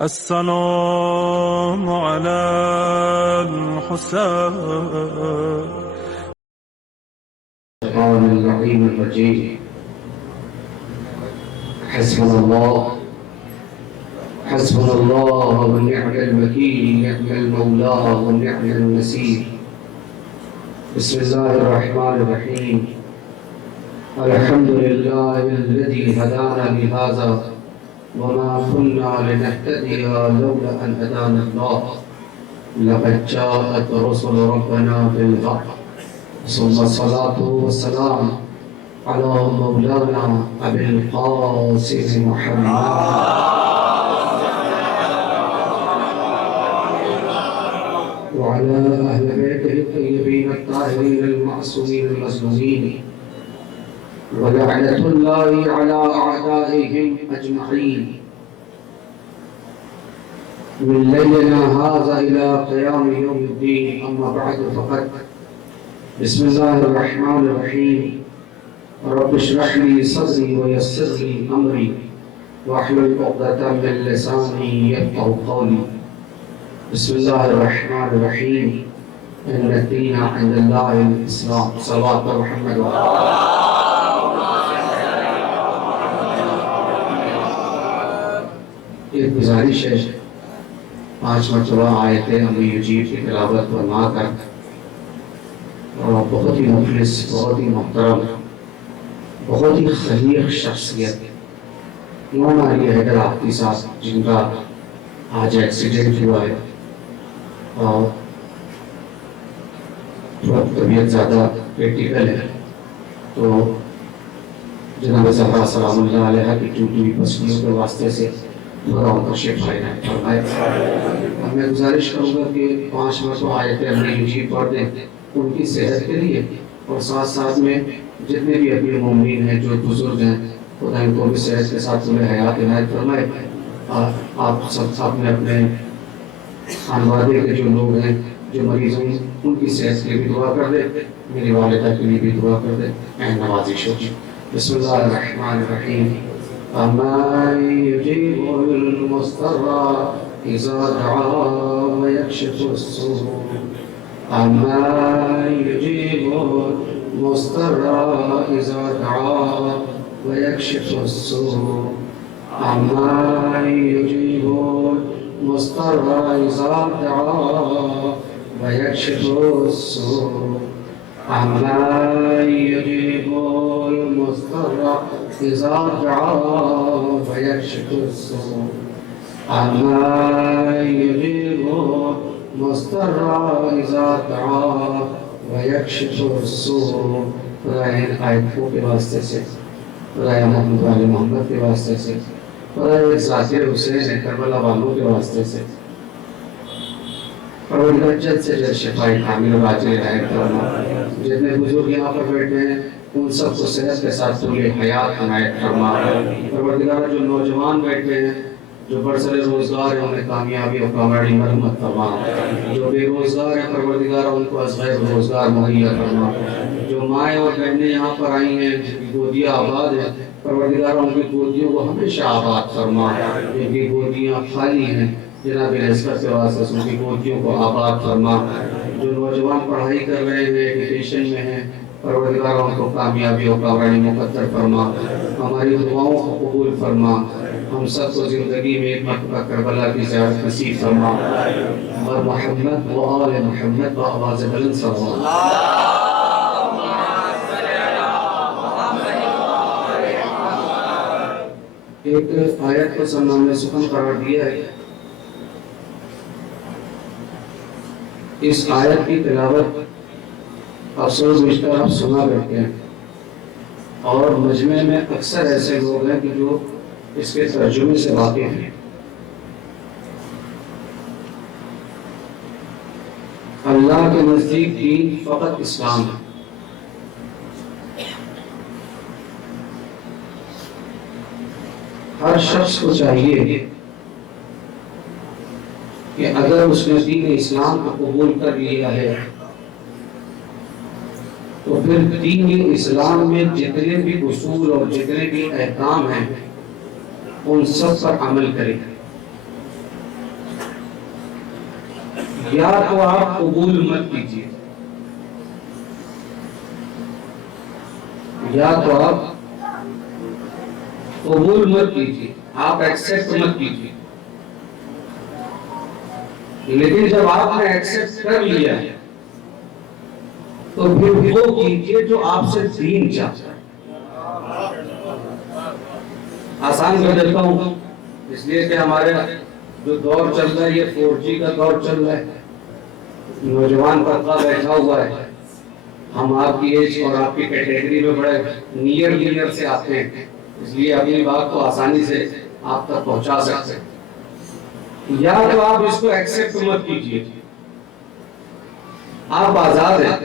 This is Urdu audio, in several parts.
السلام على الحسين. الشيطان اللعين الرجيم. حسبنا الله ونعم الوكيل، نعم المولى ونعم النصير. بسم الله الرحمن الرحيم. الحمد لله الذي هدانا لهذا وما كنا لنهتدي لولا أن هدانا الله. لقد جاءت رسل ربنا بالحق، ثم الصلاة والسلام على مولانا أبي القاسم محمد وعلى أهل بيته الطيبين الطاهرين المعصومين المظلومين، ولعنة الله على أعدائهم أجمعين من ليلنا هذا إلى قيام يوم الدين. أما بعد فقد بسم الله الرحمن الرحيم. رب اشرح لي صدري ويسر لي أمري واحلل عقدة من لساني يفقهوا قولي. بسم الله الرحمن الرحيم. إن الدين عند الله الإسلام. صلوات محمد ایک گزارش ہے، 5 مرتبہ آیتیں ہمیں یجیب کی تلاوت فرما کر، اور بہت ہی مخلص، بہت ہی محترم، بہت ہی خلیق شخصیت مولانا علی حیدر آفتی صاحب، جن کا آج ایکسیڈنٹ ہوا ہے اور طبیعت زیادہ کریٹیکل ہے، تو جناب زہرا سلام اللہ علیہ کی ٹوٹی ہوئی پسلیوں کے واسطے سے تھوڑا ان کا شفا عنایت فرمائے. اور میں گزارش کروں گا کہ 5 مرتبہ آیتیں ہم نے یجیب پڑھ دیں ان کی صحت کے لیے، اور ساتھ ساتھ میں جتنے بھی اپنے مومنین ہیں جو بزرگ ہیں، خدا ان کو بھی صحت کے ساتھ پورے حیات عنایت فرمائے. آپ سب اپنے اپنے خانوادے کے جو لوگ ہیں جو مریض ہیں ان کی صحت کے لیے بھی دعا کر دے، میری والدہ کے لیے بھی دعا کر دے. اے نوازش ہو. بسم اللہ الرحمن الرحیم. أَمَّن يُجِيبُ الْمُضْطَرَّ إِذَا دَعَاهُ وَيَكْشِفُ السُّوءَ أَمَّن يُجِيبُ الْمُضْطَرَّ إِذَا دَعَاهُ وَيَكْشِفُ السُّوءَ أَمَّن يُجِيبُ الْمُضْطَرَّ إِذَا دَعَاهُ وَيَكْشِفُ السُّوءَ أَمَّن يُجِيبُ الْمُضْطَرَّ إِذَا دَعَاهُ وَيَكْشِفُ السُّوءَ أَمَّن يُجِيبُ الْمُضْطَرَّ إِذَا دَعَاهُ وَيَكْشِفُ السُّوءَ. خدائے ان آیتوں کے واسطے سے، خدائے محمد والے محمد کے واسطے سے، خدائے ذاکر حسین کربلا والوں کے واسطے سے، اور ان کا جلد سے جلد شفائی کامل و عاجل عنایت فرما. جتنے بزرگ یہاں پر بیٹھے ہیں ان سب کو صحت کے ساتھ طول حیات عنایت فرما. پروردگار جو نوجوان بیٹھے ہیں جو برسر روزگار ہیں انہیں کامیابی اور کامیابی مرحمت فرما. جو بے روزگار ہیں پروردگار ان کو از غیر روزگار مہیا فرما. جو مائیں اور بہنیں یہاں پر آئی ہیں جن کی گودیاں آباد ہیں پروردگار ان کی گودیوں کو ہمیشہ آباد فرما. جن کی گودیاں خالی ہیں جناب نسبت کے واسطے ان کی گودیوں کو آباد فرما. جو نوجوان پڑھائی کر رہے ہیں، ایجوکیشن میں ہیں، پروردگار ان کو کامیابی و کامیابی مقدر فرما. ہماری دعاؤں کو قبول فرما. ہم سب کو زندگی میں ایک مرتبہ کربلا کی زیارت نصیب فرما. اور محمد و آل محمد و آواز بلند صلی اللہ. ایک آیت کو سنام نے سخن قرار دیا ہے. اس آیت کی تلاوت اکثر بیشتر آپ سنا کرتے ہیں، اور مجمع میں اکثر ایسے لوگ ہیں کہ جو اس کے ترجمے سے واقف ہیں. اللہ کے نزدیک دین فقط اسلام ہے. ہر شخص کو چاہیے کہ اگر اس نے دین اسلام کو قبول کر لیا ہے تو پھر دین اسلام میں جتنے بھی اصول اور جتنے بھی احکام ہیں ان سب پر عمل کرے. یا تو آپ قبول مت کیجیے، یا تو آپ قبول مت کیجیے، آپ ایکسپٹ مت کیجیے، لیکن جب آپ نے ایکسپٹ کر لیا ہے تو پھر وہ کیجیے جو آپ سے دین چاہتا ہے۔ آسان کر دیتا ہوں، اس لیے کہ ہمارے جو دور چل رہا ہے یہ 4G کا دور چل رہا ہے، نوجوان طبقہ بیٹھا ہوا ہے، ہم آپ کی ایج اور آپ کی کیٹیگری میں بڑے نیئر سے آتے ہیں، اس لیے اپنی بات کو آسانی سے آپ تک پہنچا سکتے ہیں۔ یا تو آپ اس کو ایکسپٹ مت کیجیے، آپ آزاد ہیں،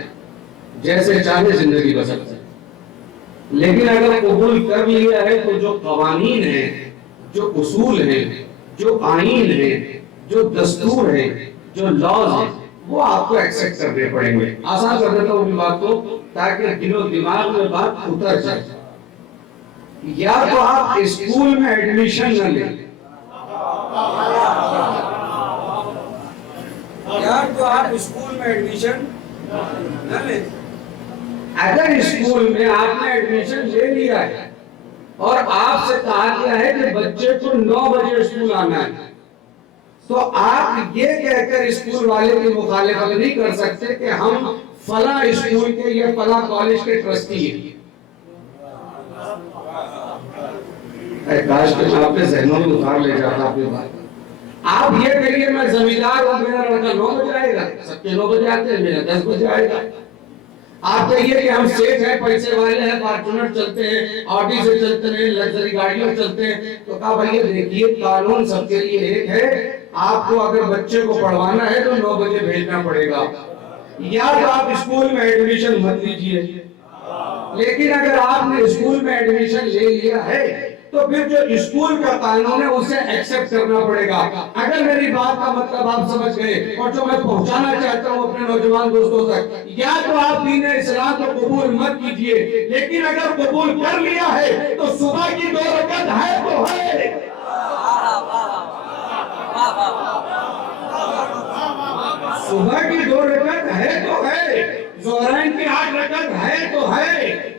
جیسے چاہے زندگی بسر کریں، لیکن اگر قبول کر لیا ہے تو جو قوانین ہیں، جو اصول ہیں، جو آئین ہیں، جو دستور ہیں، جو لاز ہیں، وہ آپ کو ایکسپٹ کرنے پڑیں گے۔ آسان کر دیتا ہوں اپنی بات کو تاکہ دل و دماغ میں بات اتر جائے۔ یا تو آپ اسکول میں ایڈمیشن نہ لیں، یا تو آپ اسکول میں ایڈمیشن نہ لیں۔ اگر اسکول میں آپ نے ایڈمیشن لے لیا ہے اور آپ سے کہا گیا ہے کہ بچے کو 9 بجے اسکول آنا ہے، تو آپ یہ کہہ کر اسکول والے کی مخالفت نہیں کر سکتے کہ ہم فلاں اسکول کے یا فلاں کالج کے ٹرسٹی ہیں۔ کاش کہ میں آپ کے ذہنوں میں اتار لے جاتا اپنی بات۔ آپ یہ کہیے میں زمیندار ہوں، میرا لڑکا 9 بجے آئے گا، سب کے 9 بجے آتے ہیں، میرا 10 بجے آئے گا۔ آپ کہیے کہ ہم سیٹ ہیں، پیسے والے ہیں، فارچونر چلتے ہیں، آڈی سے چلتے ہیں، لگژری گاڑیوں چلتے ہیں، تو کہا بھائی دیکھیے قانون سب کے لیے ایک ہے، آپ کو اگر بچے کو پڑھوانا ہے تو 9 بجے بھیجنا پڑے گا۔ یا تو آپ اسکول میں ایڈمیشن مت لیجیے، لیکن اگر آپ نے اسکول میں ایڈمیشن لے لیا ہے تو پھر جو اسکول کا قانون ہے اسے ایکسپٹ کرنا پڑے گا۔ اگر میری بات کا مطلب آپ سمجھ گئے، اور جو میں پہنچانا چاہتا ہوں اپنے نوجوان دوستوں تک، یا تو آپ دین اسلام کو قبول مت کیجئے، لیکن اگر قبول کر لیا ہے تو صبح کی 2 رکعت ہے تو ہے، صبح کی 2 رکعت ہے تو ہے، ظہرین کی 8 رکعت ہے تو ہے،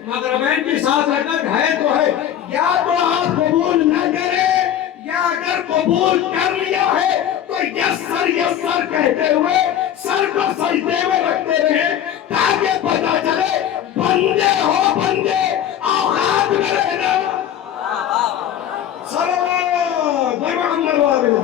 مغربین کی 7 رکعت ہے تو ہے۔ یا تو آپ قبول نہ کریں، یا اگر قبول کر لیا ہے تو یسر یسر کہتے ہوئے سر کو سجدے میں رکھتے رہے، تاکہ پتہ چلے بندے ہو بندے، اوقات میں رہنا۔ صلوات محمد والے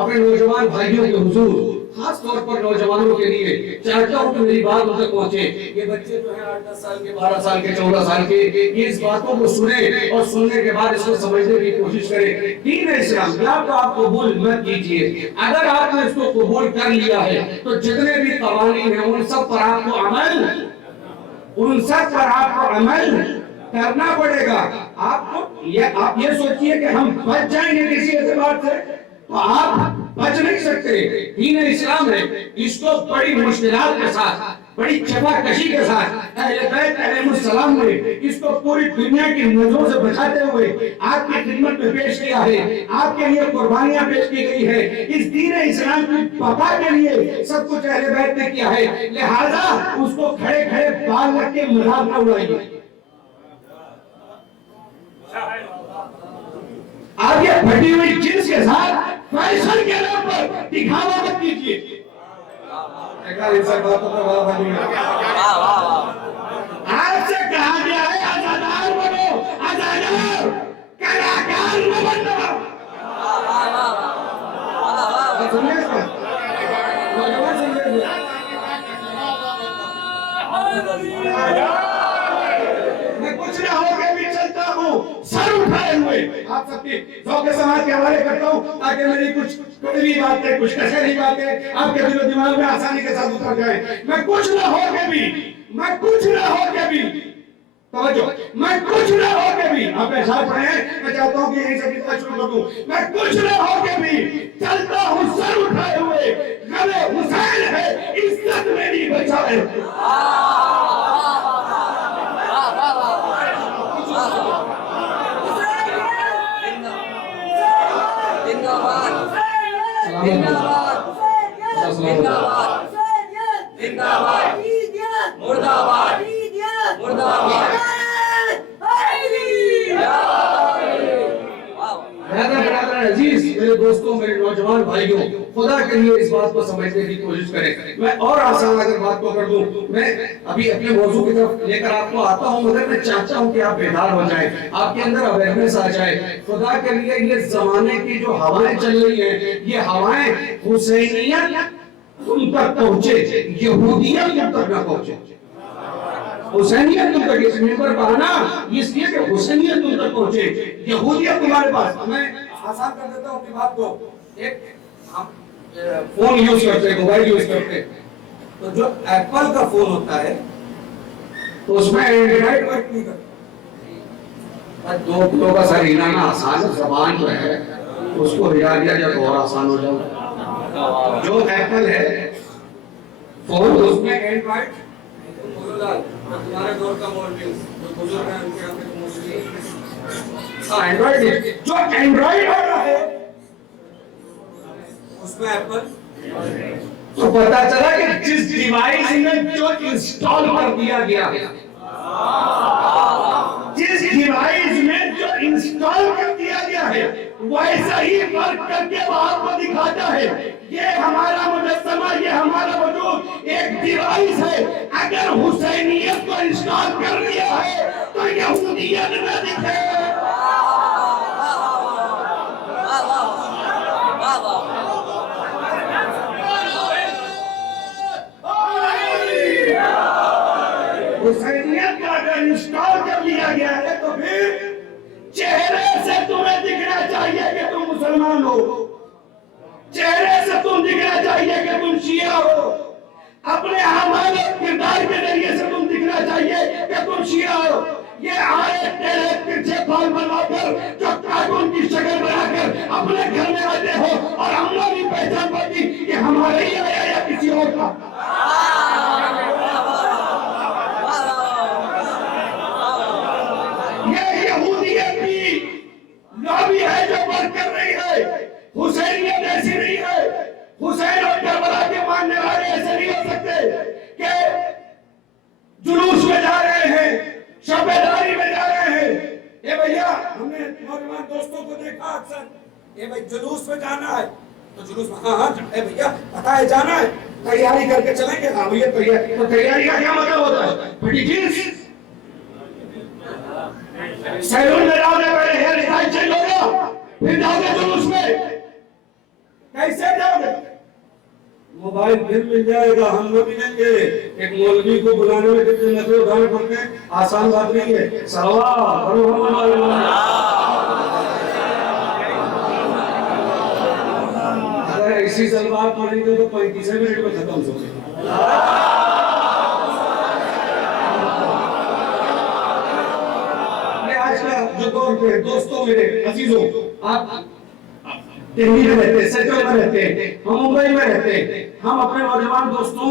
اپنے نوجوان بھائیوں کے حضور، خاص طور پر نوجوانوں کے لیے چاہتا ہوں کہ میری بات ان تک پہنچے۔ یہ بچے جو ہیں 8-10 سال کے، 12 سال کے، 14 سال کے، یہ اس باتوں کو سنیں اور سننے کے بعد اس کو سمجھنے کی کوشش کریں۔ دین اسلام یا تو آپ قبول مت کیجئے، اگر آپ نے اس کو قبول کر لیا ہے تو جتنے بھی قوانین ہیں ان سب پر آپ کو عمل کرنا پڑے گا۔ آپ یہ سوچئے کہ ہم بچ جائیں گے کسی اعتبار سے، تو آپ بچ نہیں سکتے۔ دین اسلام ہے، اس کو بڑی مشکلات کے ساتھ، بڑی چپا کشی کے ساتھ اہل بیت علیہ السلام نے اس کو پوری دنیا کی نظروں سے بچاتے ہوئے آپ کی خدمت میں پیش کیا ہے، آپ کے لیے قربانیاں پیش کی گئی ہے۔ اس دین اسلام کی بقا کے لیے سب کچھ اہل بیت نے کیا ہے، لہذا اس کو کھڑے کھڑے بال رکھ کے مذاق نہ اڑائیے۔ آپ یہ پھٹی ہوئی جنس کے ساتھ فیشن کے نام پر دکھاوا مت کیجیے۔ آپ سے کہا گیا ہے ازادار بنو، ازادار، کلاکار نہ بننا۔ سنیے اس کا میں کچھ نہ ہو کے بھی چلتا ہوں سر اٹھائے ہوئے۔ آپ سب کی ذوق سماعت کے حوالے کرتا ہوں تاکہ میری کچھ کڑوی باتیں کچھ کچہری باتیں آپ کے دل و دماغ میں آسانی کے ساتھ اتر جائیں. میں کچھ نہ ہو کے بھی توجہ، میں کچھ نہ ہو کے بھی، آپ اشعار پڑھے ہیں، میں چاہتا ہوں کہ یہیں سے کتنا شروع کر دوں. میں کچھ نہ ہو کے بھی چلتا ہوں سر اٹھائے ہوئے، غم حسین ہے عزت میری بچائے. عزیز میرے دوستوں، میرے نوجوان بھائیوں، خدا کے لیے اس بات کو سمجھنے کی کوشش کریں. میں اور آسان اگر بات کو کر دوں، میں ابھی اپنے موضوع کی طرف لے کر آپ کو آتا ہوں، مگر میں چاہتا ہوں کہ آپ بیدار ہو جائیں، آپ کے اندر اویئرنیس آ جائے. خدا کے لیے یہ زمانے کی جو ہوائیں چل رہی ہیں، یہ ہوائیں حسینیت تم تک پہنچے، یہودیت تم تک نہ پہنچے. حسینیت تم تک، اس ممبر پر آنا اس لیے کہ حسینیت تم تک پہنچے، یہودیت تمہارے پاس. میں آسان کر دیتا ہوں اپنی بات کو. ایک ہم فون یوز کرتے ہیں، موبائل یوز کرتے ہیں، تو جو ایپل کا فون ہوتا ہے تو اس میں اینڈرائڈ ورک نہیں کرتا. دو کلو کا سر ہلانا آسان ہے، زبان جو ہے اس کو ہلا دیا جائے تو اور آسان ہو جائے. جو ایپل ہے فون، اس میں اینڈرائڈ، تمہارے دور کا مولوی جو بزرگ ہیں ان کے اندر موسیقی اینڈرائڈ، جو اینڈرائڈ آ رہا ہے اس میں ایپل. تو پتا چلا کہ جس ڈیوائس میں جو انسٹال کر دیا گیا، جس ڈیوائس میں جو انسٹال کر دیا گیا ہے ویسا ہی فرق کر کے وہ آپ کو دکھاتا ہے. یہ ہمارا مجسمہ، یہ ہمارا وجود ایک ڈیوائس ہے. اگر حسینیت کو انسٹال کر دیا ہے تو یہودیت نہ دکھے. حسینیت کا اگر انسٹال کر لیا گیا ہے تو پھر چہرے سے تمہیں دکھنا چاہیے کہ تم مسلمان ہو، چہرے سے تم دکھنا چاہیے کہ تم شیعہ ہو، اپنے اعمال و کردار کے ذریعے سے تم دکھنا چاہیے کہ تم شیعہ ہو. یہ آئے تیرے پیچھے پال بنا کر جو کارٹون کی شکل بنا کر اپنے گھر میں آتے ہو اور ہم بھی پہچان پاتی کہ ہمارے ہی آیا یا کسی اور کا. لابی ہے جو بڑھ کر رہی ہے. حسینیت ایسی نہیں ہے. حسین اور کربلا کے ماننے والے ایسے نہیں ہو سکتے کہ جلوس میں جا رہے ہیں، شب داری میں جا رہے ہیں. اے بھیا، ہم نے نوجوان دوستوں کو دیکھا اکثر، اے بھائی جلوس میں جانا ہے تو جلوس میں ہاں اے بھیا پتہ ہے جانا ہے، تیاری کر کے چلیں گے. ہاں بھیا تیاری، تو تیاری کا کیا مطلب ہوتا ہے؟ بڑی چیز سیلون میں جاؤ گے، پہلے ہیئر اسٹائل چینج ہوگا، پھر جاؤ گے جلوس میں. کیسے جاؤ گے؟ موبائل پھر مل جائے گا، ہم نہ ملیں گے. ایک مولوی کو بلانے میں کتنے نظر اٹھانے پڑتے ہیں، آسان بات نہیں ہے. صلوات اگر ایسی سلوات پڑھیں گے تو 35 منٹ میں ختم ہو گئے. جو دور پہ دوستوں میرے عزیزوں، آپ دہلی میں رہتے ہیں، سینٹرل میں رہتے ہیں، ہم ممبئی میں رہتے ہیں. ہم اپنے نوجوان دوستوں،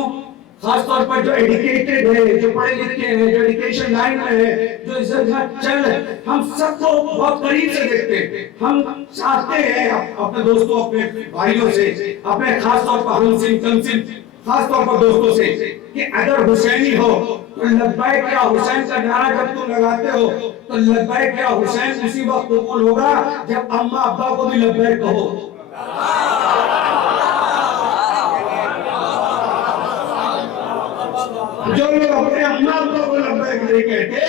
خاص طور پر جو ایڈوکیٹڈ ہیں، جو پڑھے لکھے ہیں، جو ایڈوکیشن لائن میں ہیں، جو اس جگہ چل رہے ہیں، ہم سب کو بہت قریب سے دیکھتے ہیں. ہم چاہتے ہیں اپنے دوستوں، اپنے بھائیوں سے، اپنے خاص طور پر ہم سن کم سن خاص طور پر دوستوں سے کہ اگر حسینی ہو تو لبیک یا حسین کا نعرہ جب تم لگاتے ہو تو لبیک یا حسین اسی وقت قبول ہوگا جب اماں ابا کو بھی لبیک کہو. جو لوگ اپنے اماں ابا کو لبیک نہیں کہتے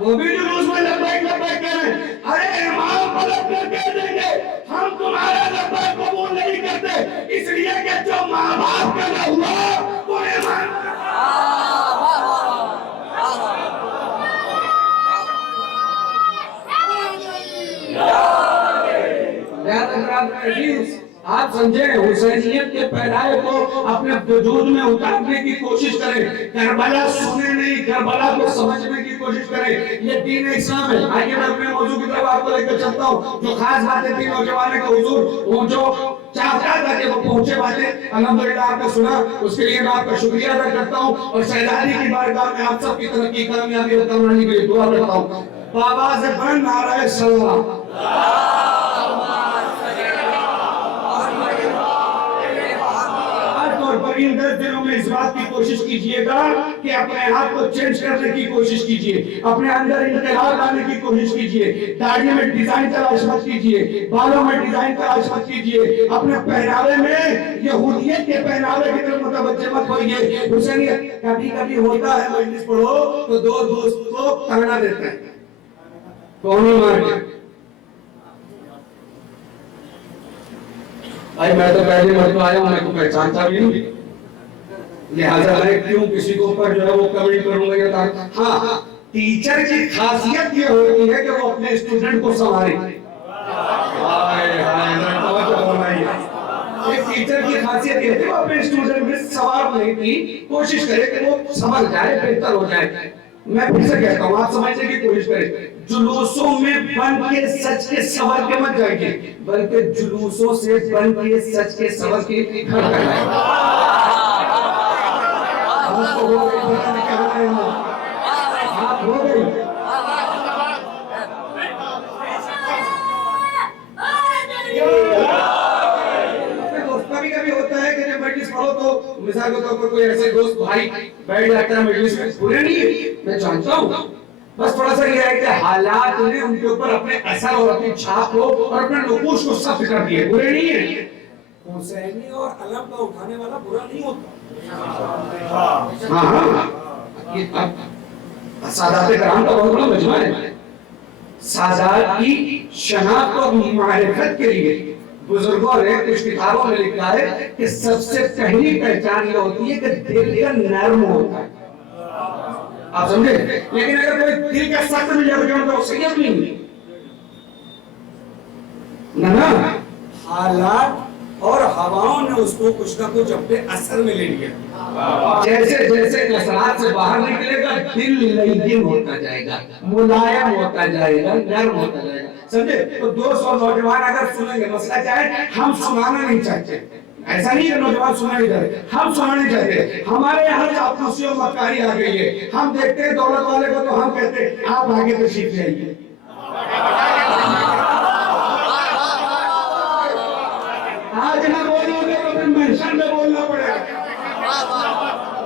وہ بھی جلوس میں لبیک لبیک کہہ رہے ہیں. ارے امام پلٹ کر کہہ دیں گے ہم تمہارا لبیک قبول نہیں کرتے، اس لیے کہ جو ماں باپ کا نہ ہوا وہ ایمان. آپ سمجھیں حسینیت کے پہنائے کو اپنے وجود میں اتارنے کی کوشش کریں. کربلا سنے نہیں, کربلا کو سمجھنے کی کوشش کریں. یہ دین اسلام ہے. آئیے میں اپنے موضوع کی طرف آپ کو لے کر چلتا ہوں. جو خاص باتیں تھی نوجوانوں کے حضور, وہ جو چاہتا تھا کہ وہ پہنچے باتیں الحمدللہ آپ نے سنا, اس کے لیے میں آپ کا شکریہ ادا کرتا ہوں. اور شہزادی کی بارگاہ میں آپ سب کی ترقی کامیابی اور کامرانی کے لیے دعا کرتا ہوں. بابا سے بلند نعرہ سلام. ان 10 دنوں میں اس بات کی کوشش کیجئے گا کہ اپنے آپ کو چینج کرنے کی کوشش کیجئے, اپنے اندر انقلاب لانے کی کوشش کیجئے. داڑھی میں ڈیزائن تلاش مت کیجئے, بالوں میں ڈیزائن تلاش مت کیجئے, اپنے پہناوے میں یہودیت کے پہناوے کی طرف متوجہ مت ہوئیے. حسینیت کبھی کبھی ہوتا ہے, مجلس پڑھو تو دو دوست کو تگڑا دیتے ہیں, کونی مار کے. بھائی میں تو پہلے مرتبہ آیا ہوں, میں کو پہچانتا بھی نہیں, لہذا میں کیوں کسی کو اوپر جو ہے وہ کمنٹ کروں گا. یا ہاں, ٹیچر کی خاصیت یہ ہوتی ہے کہ وہ اپنے اسٹوڈنٹ کو سنبھالے. ایک ٹیچر کی خاصیت یہ ہے کہ وہ اپنے اسٹوڈنٹ میں سنوارنے کی کوشش کرے کہ وہ سمجھ جائے, بہتر ہو جائے. میں پھر سے کہتا ہوں, آپ سمجھنے کی کوشش کریں. جلوسوں میں بن کے سچ کے سنور کے مت جائیے, بلکہ جلوسوں سے بن کے سچ کے سنور کے کھڑ کر جائیے. آپ کو ہو گئی, آپ ہو گئی. کبھی کبھی ہوتا ہے کہ جب مجلس پڑھو تو مثال کے طور پر کوئی ایسے دوست بھائی بیٹھ جاتا ہے مجلس میں, برے نہیں, میں جانتا ہوں, بس تھوڑا سا یہ ہے کہ حالات نے ان کے اوپر اپنے اثر اور اپنی چھاپ کو اور اپنے نقوش کو سخت کر دیے. برے نہیں ہیں. حسینی اور علم کا اٹھانے والا برا نہیں ہوتا. ہاں, سادات کرام کا بہت بڑا مجمع ہے. سادات کی شناخت اور معرفت کے لیے بزرگوں نے کچھ کتابوں میں لکھا ہے کہ سب سے پہلی پہچان یہ ہوتی ہے کہ دل کا نرم ہوتا ہے. آپ سمجھے, لیکن اگر کوئی دل کا سخت مل جائے تو وہ سید نہیں. نہ حالات اور ہواؤں نے اس کو کچھ نہ کچھ اپنے اثر میں لے لیا. جیسے جیسے اثرات سے باہر نکلے گا دل لین ہوتا جائے گا, ملائم ہوتا جائے گا, نرم ہوتا جائے گا. سمجھے, تو 200 نوجوان اگر سنیں گے, مسئلہ کیا ہے, ہم سنانا نہیں چاہتے. ایسا نہیں کہ نوجوان سننا نہیں چاہتے, ہم سننا نہیں چاہتے. ہمارے یہاں چاپلوسی اور مکاری آ گئی ہے. ہم دیکھتے ہیں دولت والے کو تو ہم کہتے ہیں آپ آگے تشریف لے آئیے. آج نہ بولو گے تو پھر محشر میں بولنا پڑے گا.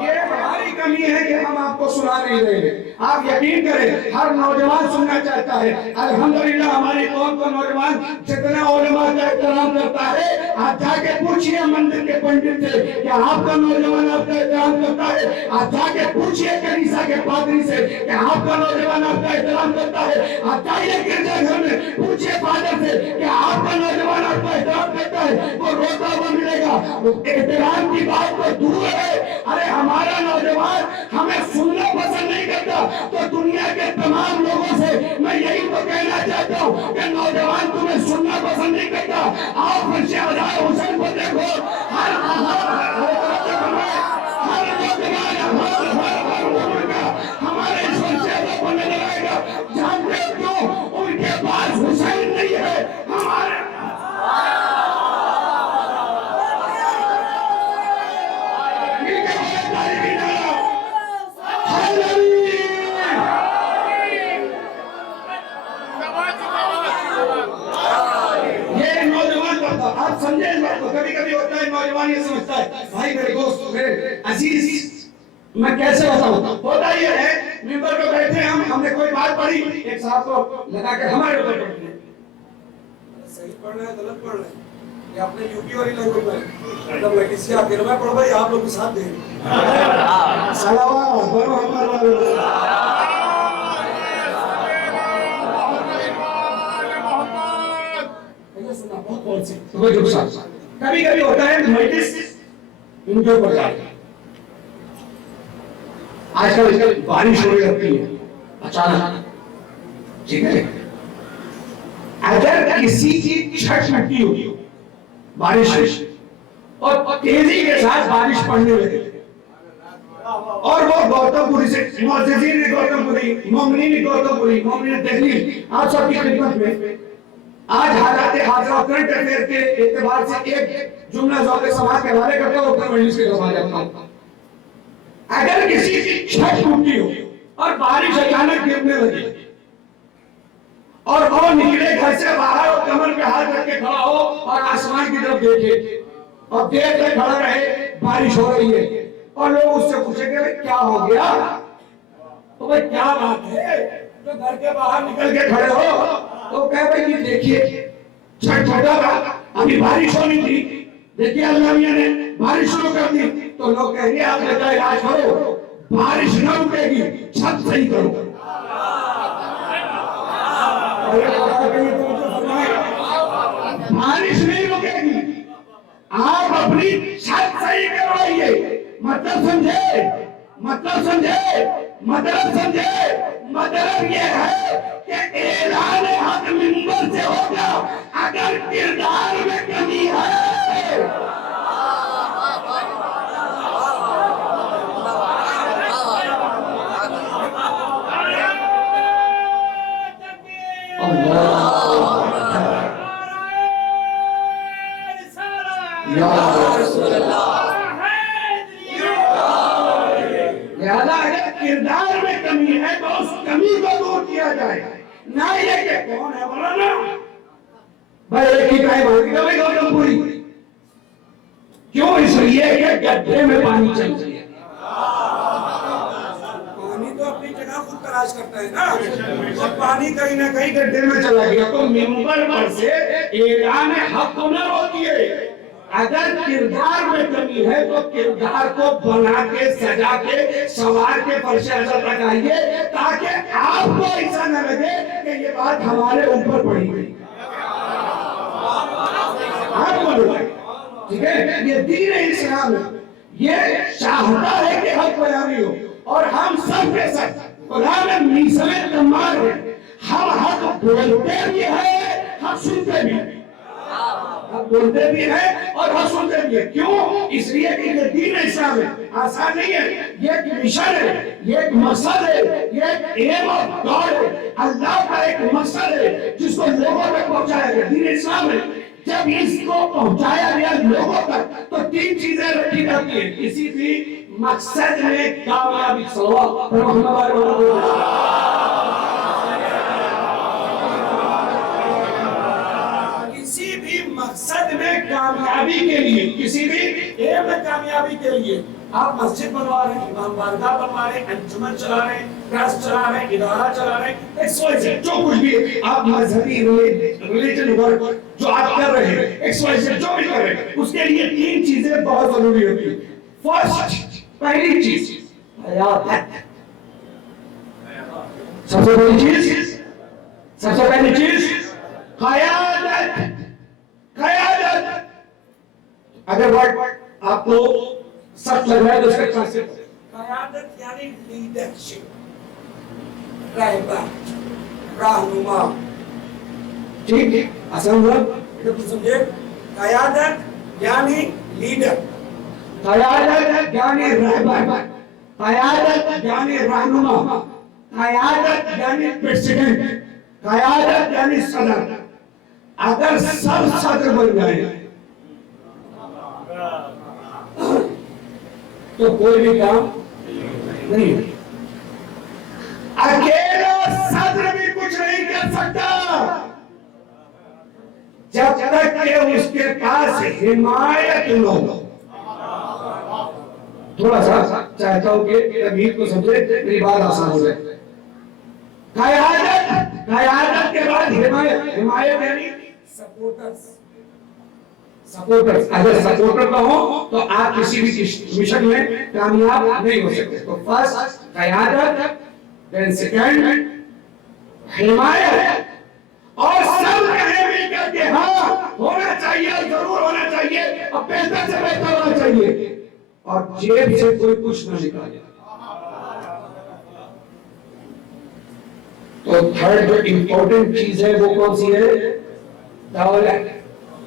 یہ ہماری کمی ہے کہ ہم آپ کو سنا نہیں رہے ہیں. آپ یقین کریں, ہر نوجوان سننا چاہتا ہے. الحمدللہ ہماری قوم کا نوجوان جتنا علماء کا احترام کرتا ہے, آپ جا کے پوچھئے مندر کے پنڈت سے کہ آپ کا نوجوان آپ کا احترام کرتا ہے. آپ جا کے پوچھئے کنیسا کے پادری سے کہ آپ کا نوجوان آپ کا احترام کرتا ہے. آپ جائیے گرجا گھر میں پوچھئے فادر سے کہ آپ کا نوجوان آپ کا احترام کرتا ہے. وہ روتا ہوا ملے گا. احترام کی بات تو دور ہے, ارے ہمارا نوجوان ہمیں سننا پسند نہیں کرتا. تو دنیا کے تمام لوگوں سے میں یہی تو کہنا چاہتا ہوں کہ نوجوان تمہیں سننا پسند نہیں کرتا. آپ شہزادہ حسین کو دیکھو, ہر ہمارے شہزادوں کو نظر آئے گا. جانتے ہو کیوں؟ ان کے پاس حسین نہیں ہے. ہمارے آپ سمجھیں اس بات کو. کبھی کبھی ہوتا ہے نوجوان یہ سمجھتا ہے, بھائی میرے دوست میرے عزیز, میں کیسے بتاؤں. ہوتا یہ ہے, ممبر پہ بیٹھے ہم نے کوئی بات پڑھی, ایک صاحب کو لگا کے ہمارے اوپر پڑھ دیا. صحیح پڑھنا ہے غلط پڑھنا ہے, یہ اپنے یو پی والی لینگویج میں مطلب میں کسی آپ کے میں پڑھو بھائی, آپ لوگ کے ساتھ دیں. صلوات بڑھو ہمارے کبھی کبھی ہوتا ہے مجلس ان کے اوپر جاتا ہے. آج کل بارش ہونے لگتی ہے اچانک, ٹھیک ہے, اگر کسی کی چھٹ چھٹی ہوئی بارش اور تیزی کے ساتھ بارش پڑنے لگی اور وہ گوتم پوری سے معززین نے گوتم پوری مومنین نے گوتم پوری مومنین دہلی آپ سب کی خدمت میں آج حالات حاضرہ کرنٹ افیئر کے اعتبار سے ایک جملہ ذوق سماعت کے حوالے کرتا ہوں اوپر مجلس کے دفعہ جاتا ہوں. اگر کسی کی چھت ٹوٹی ہو اور بارش اچانک گرنے لگی اور وہ نکلے گھر سے باہر اور کمر پہ ہاتھ رکھ کے کھڑا ہو اور آسمان کی طرف دیکھے اور دیر تک کھڑا رہے, بارش ہو رہی ہے اور لوگ اس سے پوچھیں گے کیا ہو گیا, تو بھائی کیا بات ہے تو گھر کے باہر نکل کے کھڑے ہو تو کہے بھائی یہ دیکھیے چھٹ چھٹا تھا ابھی بارش ہونی تھی, دیکھیے اللہ میاں نے بارش شروع کر دی. تو لوگ کہیں گے آپ کا علاج کرو, بارش نہ رکے گی چھت صحیح کرو. بارش نہیں رکے گی, آپ اپنی چھت صحیح کروائیے. مطلب سمجھے, مطلب سمجھے, مطلب سمجھے, مطلب یہ ہے کہ اعلان حق منبر سے ہوگا اگر کردار میں کمی ہے. لہذا اگر کردار میں کمی ہے تو اس کمی کو دور کیا جائے, نہ یہ کہ کون ہے مولانا بھائی ایک ہی ٹائم آگے گا بھائی گوتم پوری کیوں, اس لیے کہ گڈھے میں پانی چاہیے. پانی تو اپنی جگہ خود تلاش کرتا ہے نا, اور پانی کہیں نہ کہیں گڈھے میں چلا گیا تو منبر پر سے اعلان حق نہ روکیے. اگر کردار میں کمی ہے تو کردار کو بنا کے سجا کے سوار کے فرش ازل لگائیے تاکہ آپ کو ایسا نہ لگے کہ یہ بات ہمارے اوپر پڑی گئی. آپ کو لگے ٹھیک ہے, یہ دین اسلام ہے, یہ چاہتا ہے کہ حق بیانی ہو اور ہم سب کے ساتھ قرآن میسرے تمام ہیں. ہم حق بولتے بھی ہیں, حق سنتے بھی ہیں, حق بولتے بھی ہیں اور حق سنتے بھی ہیں. کیوں؟ اس لیے کہ یہ دین اسلام ہے, آسان نہیں ہے, یہ ایک مشن ہے, یہ ایک مقصد ہے, یہ ایک ایم آف گاڈ ہے, اللہ کا ایک مقصد ہے جس کو لوگوں تک پہنچایا گیا. دین اسلام ہے, جب اس کو پہنچایا گیا لوگوں تک تو تین چیزیں رکھی جاتی ہیں کسی بھی مقصد میں کامیابی. صلوات کسی بھی مقصد میں کامیابی کے لیے, کسی بھی ایم میں کامیابی کے لیے آپ مسجد بنوا رہے ہیں, امام بارگاہ بنوا رہے ہیں, انجمن چلا رہے ہیں, ٹرسٹ چلا رہے ہیں, ادارہ چلا رہے ہیں, ایکس وائی زیڈ جو کچھ بھی آپ مذہبی ریلیجن ورک جو آپ کر رہے ہیں, ایکس وائی زیڈ جو بھی کر رہے ہیں, اس کے لیے تین چیزیں بہت ضروری ہوتی ہیں. فرسٹ, پہلی چیز حیات, سب سے پہلی چیز, سب سے پہلی چیز قیادت. قیادت اگر ورڈ آپ کو سخت لگ رہا ہے تو اس کا ٹرانسلیٹ قیادت یعنی لیڈرشپ, رہبر, رہنما. ٹھیک ہے, آسان ہوا تو سمجھے. قیادت یعنی لیڈر, قیادت یعنی رہبر, قیادت یعنی رہنما, قیادت یعنی پریزیڈنٹ, قیادت یعنی صدر. اگر سب صدر بن جائیں تو کوئی بھی کام نہیں. اکیلا صدر بھی کچھ نہیں کر سکتا جب تک کہ اس کے پاس حمایت نہ ہو. تھوڑا سا چاہتا ہوں کہ تمہید کو سمجھے, میری بات آسان ہو جائے. قیادت, قیادت کے بعد حمایت. حمایت یعنی سپورٹرز. سپورٹرز اگر سپورٹر نہ ہو تو آپ کسی بھی مشن میں کامیاب نہیں ہو سکتے. تو فرسٹ قیادت, دین سیکنڈ حمایت, اور سب کہیں مل کر کے ہاں ہونا چاہیے, ضرور ہونا چاہیے, اور بہتر سے بہتر ہونا چاہیے, اور جیب سے کوئی کچھ نہ نکالے. تو تھرڈ جو امپورٹنٹ چیز ہے وہ کون سی ہے؟ دولت.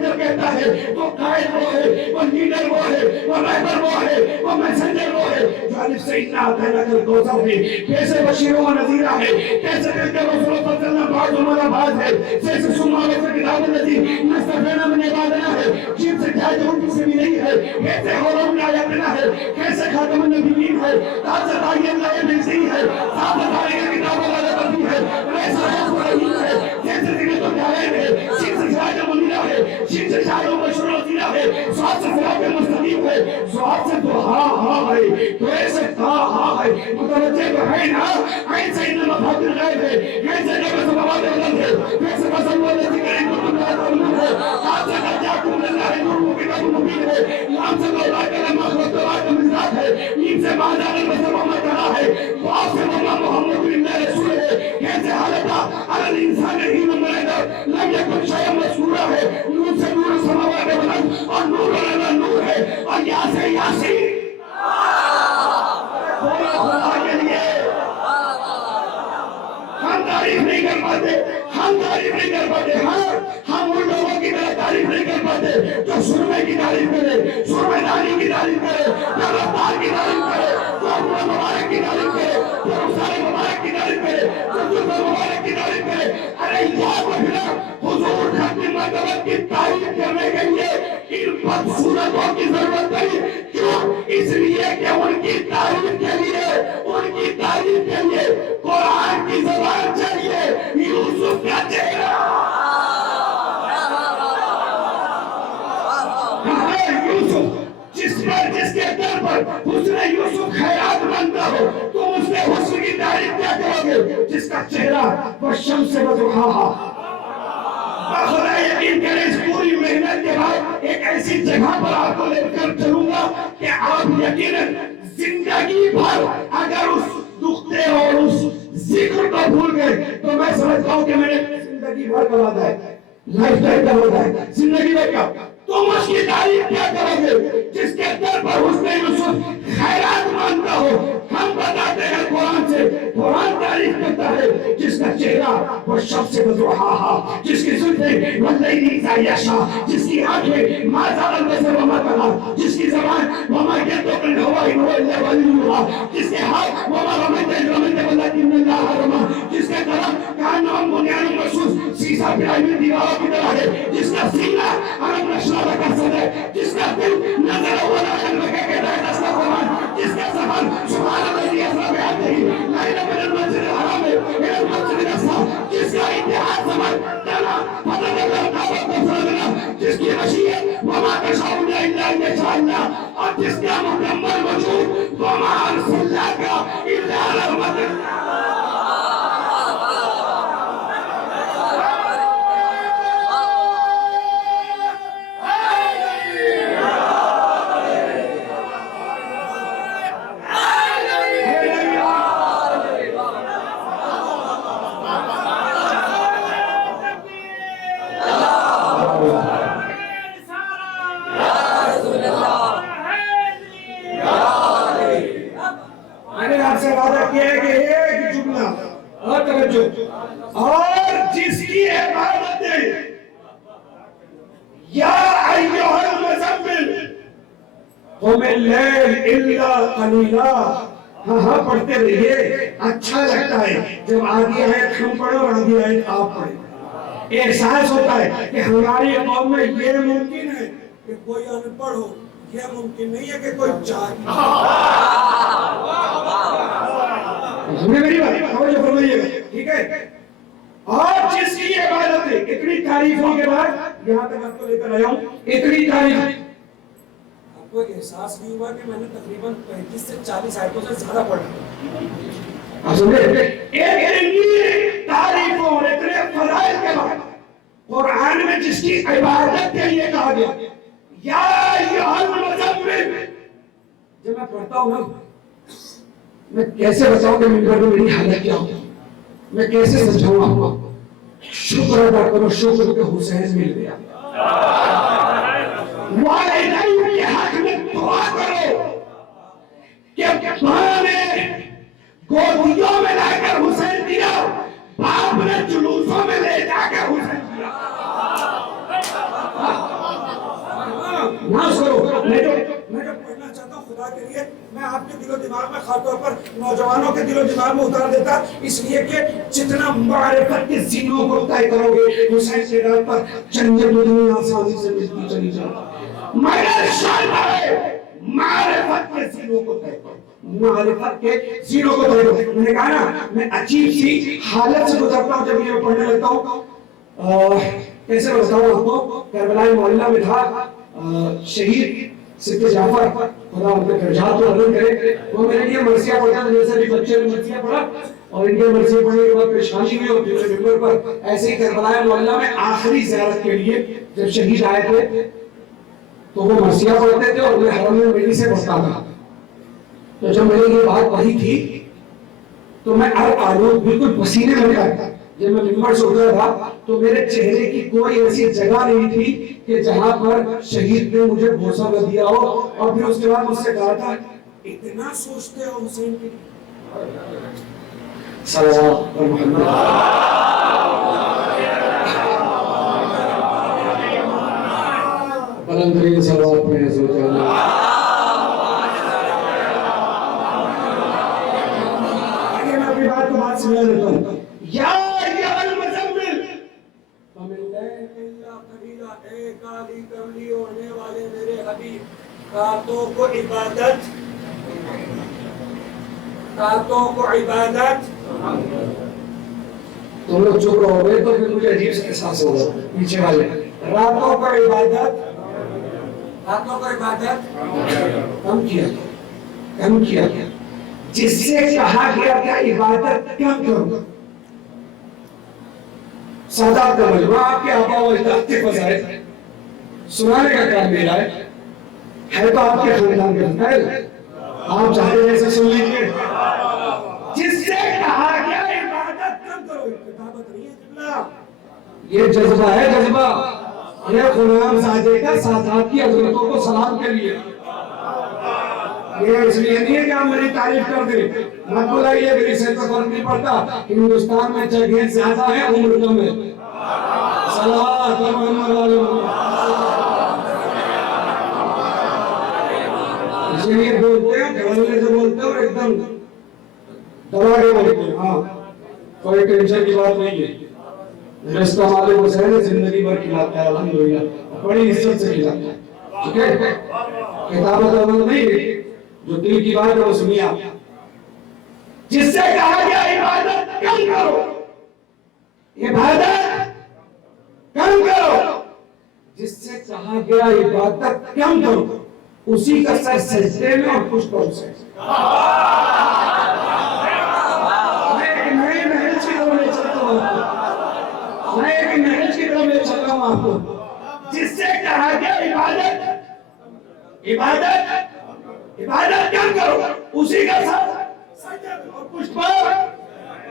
کر کہتا ہے وہ قائد وہ ہے، وہ لیڈر وہ ہے، وہ رہبر وہ ہے، وہ میسنجر وہ ہے جو الف سے انا اعطیناک الکوثر ہے، کیسے بشیر و نذیرہ ہے، کیسے تلک الرسل فضلنا بعضهم علی بعض ہے، کیسے ثم اورثنا کتاب الذی نصطفینا من عبادنا ہے، جن سے جائے جو کسی بھی نہیں ہے، کیسے حرم آیاتنا ہے، کیسے خاتم النبیین ہے، تاج دائی اللہ بنزی ہے، صاحب دائی کتاب اللہ بنزی ہے، ایسا رسول ہے، جیسے زینت الجلال ہے، جن سے سراج منیرہ ہے، جن سے شاہد و بشر و نذیرہ ہے، سواد سے صراط مستقیم ہے، سواد سے تو ہاں ہے، تو ایسے ہاں ہے، متوجہ تو ہے نا، ایسے انما مفاتیح الغیب ہے، ایسے جب سماوات والارض ہے، ایسے فصل والذی کریم کنتم لا تعلمون ہے، آج قد جاءکم من اللہ نور و کتاب مبین ہے، لام سے اللہ کا لما خلقت الارض مزداد ہے، نیم سے بازار البصر وما طرا ہے، واف سے وما محمد اللہ رسول ہے، کیسے حالتا علی الانسان حین ولد لم یکن شیئا مذکورا ہے، نور سے نور سماوات والارض اور نور علی نور ہے، اور یا سے یاسین خدا کے لیے ہم تعریف نہیں کر پاتے، ہم تعریف نہیں کر پاتے، ہم ان لوگوں کی طرح تعریف نہیں کر پاتے جو سرمے کی تعریف کرے، سرمے دانی کی تعریف کرے، جو رفتار کی تعریف کرے، جو اپنا مبارک کی تعریف کرے، جو رخسار مبارک کی تعریف کرے، جو جلد مبارک کی تعریف کرے. ارے یاد رکھنا حضور ختم مرتبت کی تعریف کرنے کے لیے ان بدصورتوں کی ضرورت نہیں. کیوں؟ اس لیے کہ ان کی تعریف کے لیے، ان کی تعریف کے لیے قرآن کی زبان چاہیے. یوسف کا چہرہ، یوسف جس کے در پر حسن یوسف خیرات بنتا ہو، تم اس کے حسن کی تعریف کیا کرو گے؟ جس کا چہرہ والشمس وضحاہا. خدا یقین کرے اس پوری محنت کے بعد ایک ایسی جگہ پر آپ کو لے کر چلوں گا کہ آپ یقیناً زندگی بھر اگر اس نقطے اور اس ذکر کو بھول گئے تو میں سمجھتا ہوں کہ میں نے زندگی بھر کا وعدہ ہے، لائف ٹائم کا وعدہ ہے، زندگی بھر کا. تم اس کی تعریف کیا کرو گے جس کے در پر حسن یوسف خیرات مانتا ہو؟ ہم بتاتے ہیں قرآن سے، قرآن تعریف کرتا ہے جس کا چہرہ والشمس وضحاہا، جس کی زلفیں واللیل اذا یغشی، جس کی آنکھیں ما زاغ البصر وما طغی، جس کی زبان وما ینطق عن الہوی ان هو الا وحی یوحی، جس کے ہاتھ وما رمیت اذ رمیت ولکن اللہ رمی، جس کے قدم کانہم بنیان مرصوص، سیسا پھرائی ہوئی دیواروں کی طرح ہے، جس کا سینہ الم نشرح لک صدرک، جس کا دل نظر ولا قلبک کے تحت استغفران، جس کا زبان سبحان الذی اسری بعبدہ لیلا من المسجد الحرام الى المسجد الاقصی، جس کا اتحاد زمان تنا فتح اللہ تعالی بفضلنا، جس کی مشیت وما تشاؤون الا ان یشاء اللہ، اور جس کا مکمل وجود وما ارسلناک الا رحمۃ للعالمین. اور جس کی عبادتیں یا ایھا المزمل قم اللیل الا قلیلا، ہاں پڑھتے رہیے، اچھا لگتا ہے جب آدھی آیت ہم پڑھو اور آدھی آیت آپ پڑھیں. احساس ہوتا ہے کہ ہماری قوم میں یہ ممکن ہے کہ کوئی ان پڑھ ہو، یہ ممکن نہیں ہے کہ کوئی چاہے. میری بات توجہ فرمائیے گا، ٹھیک ہے؟ اور جس کی عبادتیں اتنی تعریفوں کے بعد یہاں تک آپ کو لے کر آیا ہوں، اتنی تعریف آپ کو ایک احساس نہیں ہوا کہ میں نے تقریباً 35 سے 40 آیتوں سے زیادہ پڑھا. آپ سمجھے؟ ایک اتنی تعریفوں اور اتنے فضائل کے بعد قرآن میں جس کی عبادت کے لیے کہا گیا یا ایھا المزمل، جب میں پڑھتا ہوں نا میں کیسے بتاؤں کہ منبر میں میری حالت کیا ہوگی، میں کیسے سمجھاؤں آپ کو؟ شکر ادا کرو، شکر کہ حسین مل گیا. والدین کے حق میں دعا کرو کہ ماں نے گودیوں میں لا کر حسین دیا، باپ نے جلوسوں میں لے جا کر حسین دیا. دعا کے لیے میں آپ کے دل و دماغ میں خاص طور پر نوجوانوں کے دل و دماغ میں اتار دیتا، اس لیے کہ جتنا معرفت کے زینوں کو طے کرو گے حسین کے نام پر جنت دنیا آسانی سے ملتی چلی جاتی، مگر شاید معرفت کے زینوں کو طے کرو، معرفت کے زینوں کو طے کرو۔ میں نے کہا نا میں عجیب سی حالت سے گزرتا ہوں جب یہ پڑھنے لگتا ہوں۔ کیسے بتاؤں آپ کو، کربلا معلیٰ میں تھا شہید سید جعفر، خدا ان کے درجات کو بلند کرے، وہ میرے لیے مرثیہ پڑھا تھا، جیسے بھی بچے نے مرثیہ پڑھا اور ان کے مرثیہ پڑھنے کے بعد پریشانی ہوئی اور دوسرے ممبر پر ایسے ہی کربلا معلیٰ میں آخری زیارت کے لیے جب شہید آئے تھے تو وہ مرثیہ پڑھتے تھے اور میں حرم میں میری سے پڑھتا تھا۔ تو جب میں نے یہ بات پڑھی تھی تو میں آلود بالکل پسینے میں نکلتا، جب میں ممبر سے اترا تھا تو میرے چہرے کی کوئی ایسی جگہ نہیں تھی کہ جہاں پر شہید نے مجھے بوسہ نہ دیا ہو، اور پھر اس کے بعد مجھ سے کہا تھا اتنا سوچتے ہو حسین کے صلوات محمد بلند ترین صلوات میں حضرت اللہ۔ آگے میں اپنی بات کو بات سمجھا دیتا ہوں۔ یا ایھا المزمل فمن لیل الا قلیلا، اے کالی کملی ہونے والے میرے حبیب، راتوں کو عبادت، راتوں کو عبادت۔ تم لوگ چپ رہو گے تو پھر مجھے عجیب سے احساس ہوگا پیچھے والے، راتوں کو عبادت، راتوں کو عبادت کم کیا گیا، کم کیا گیا، جس سے کہا گیا کہ عبادت کم کرو۔ سادات کا مجموعہ آپ کے آبا و اجداد کے فضائل سنانے کا کام میرا ہے تو آپ کے خاندان کے فضائل، آپ چاہتے ہیں ایسے سن لیجیے۔ جس سے کہا گیا عبادت کم کرو، کتابت نہیں ہے جملہ، یہ جذبہ ہے، جذبہ یہ غلام زادے کا سادات کی حضرتوں کو سلام کے لیے، یہ اس لیے نہیں ہے کہ آپ میری تعریف کر دیں، مت بلائیے، میری صحت پر فرق نہیں پڑتا، ہندوستان میں جگہیں زیادہ ہیں، عمر کم ہے۔ صلوات محمد علیہ اس لیے بولتے ہیں، گھرنے سے بولتے ہیں اور ایک دم دبا کے بولتے ہیں، ہاں کوئی ٹینشن کی بات نہیں ہے، رشتہ مالک حسین زندگی بھر کھلاتا ہے، الحمدللہ بڑی عزت سے کھلاتا ہے، ٹھیک ہے، کتابت عمل نہیں، جو دل کی بات ہے وہ سنیے آپ۔ جس سے کہا گیا عبادت کم کرو، عبادت کم کرو، جس سے کہا گیا عبادت کم کرو، اسی کا سر سجدے میں اور پشت پر سے۔ میں ایک نئے محرج کی طرف لے چلتا ہوں آپ کو، میں ایک محرج کی طرف لے چلتا ہوں آپ کو، جس سے کہا گیا عبادت، عبادت عبادت کم کرو، اسی کا سر سجدے اور پشت پر۔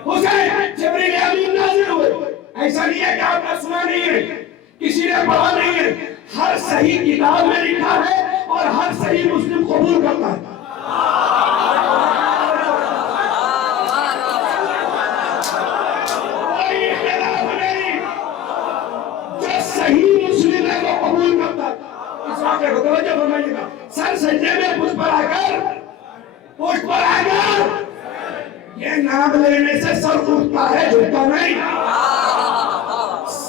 حسین جبریل امین نازل ہوئے، ایسا نہیں ہے کہ آپ نے سنا نہیں ہے، کسی نے پڑھا نہیں ہے، ہر صحیح کتاب میں لکھا ہے اور ہر صحیح مسلم قبول کرتا ہے۔ کوئی اختلاف نہیں، جو صحیح مسلم ہے وہ قبول کرتا ہے۔ اس واقعے کو توجہ فرمائیے گا، سر سجدے میں پشت پر آ کر، پشت پر آ کر، یہ نام لینے سے سر اٹھتا ہے، جھکتا نہیں،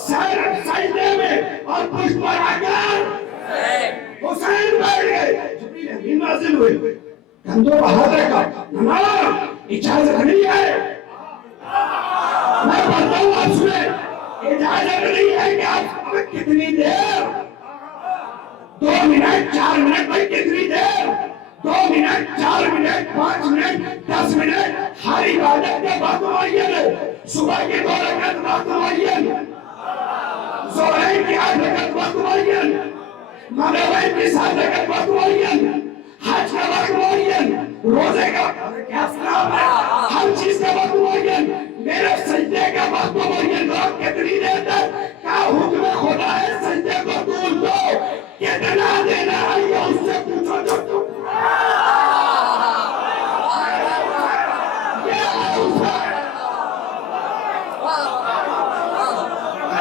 سر سجدے میں اور پشت پر آ کر حسین بیٹھ گئے، جبریل امین نازل ہوئے، کندھوں پر ہاتھ رکھا، نہ اجازت نہیں ہے، میں پڑھتا ہوں آپ سنیں، اجازت نہیں ہے کہ آپ کتنی دیر، 2 منٹ 4 منٹ بھائی کتنی دیر، 2 منٹ 4 منٹ 5 منٹ 10 منٹ، ہر عبادت کے وقت معین ہے، صبح کی 2 رکعت وقت معین، ظہر کی 8 رکعت وقت معین، مغرب کی 7 رکعت وقت معین، حج کا وقت معین، روزے کا کیا سلام ہے، ہر چیز کا وقت معین، میرے سجدے کا وقت معین، آپ کتنی دیر تک کا حکم خدا ہے، سجدے کو طول دو، کتنا دینا ہے یہ اس سے پوچھو جو تم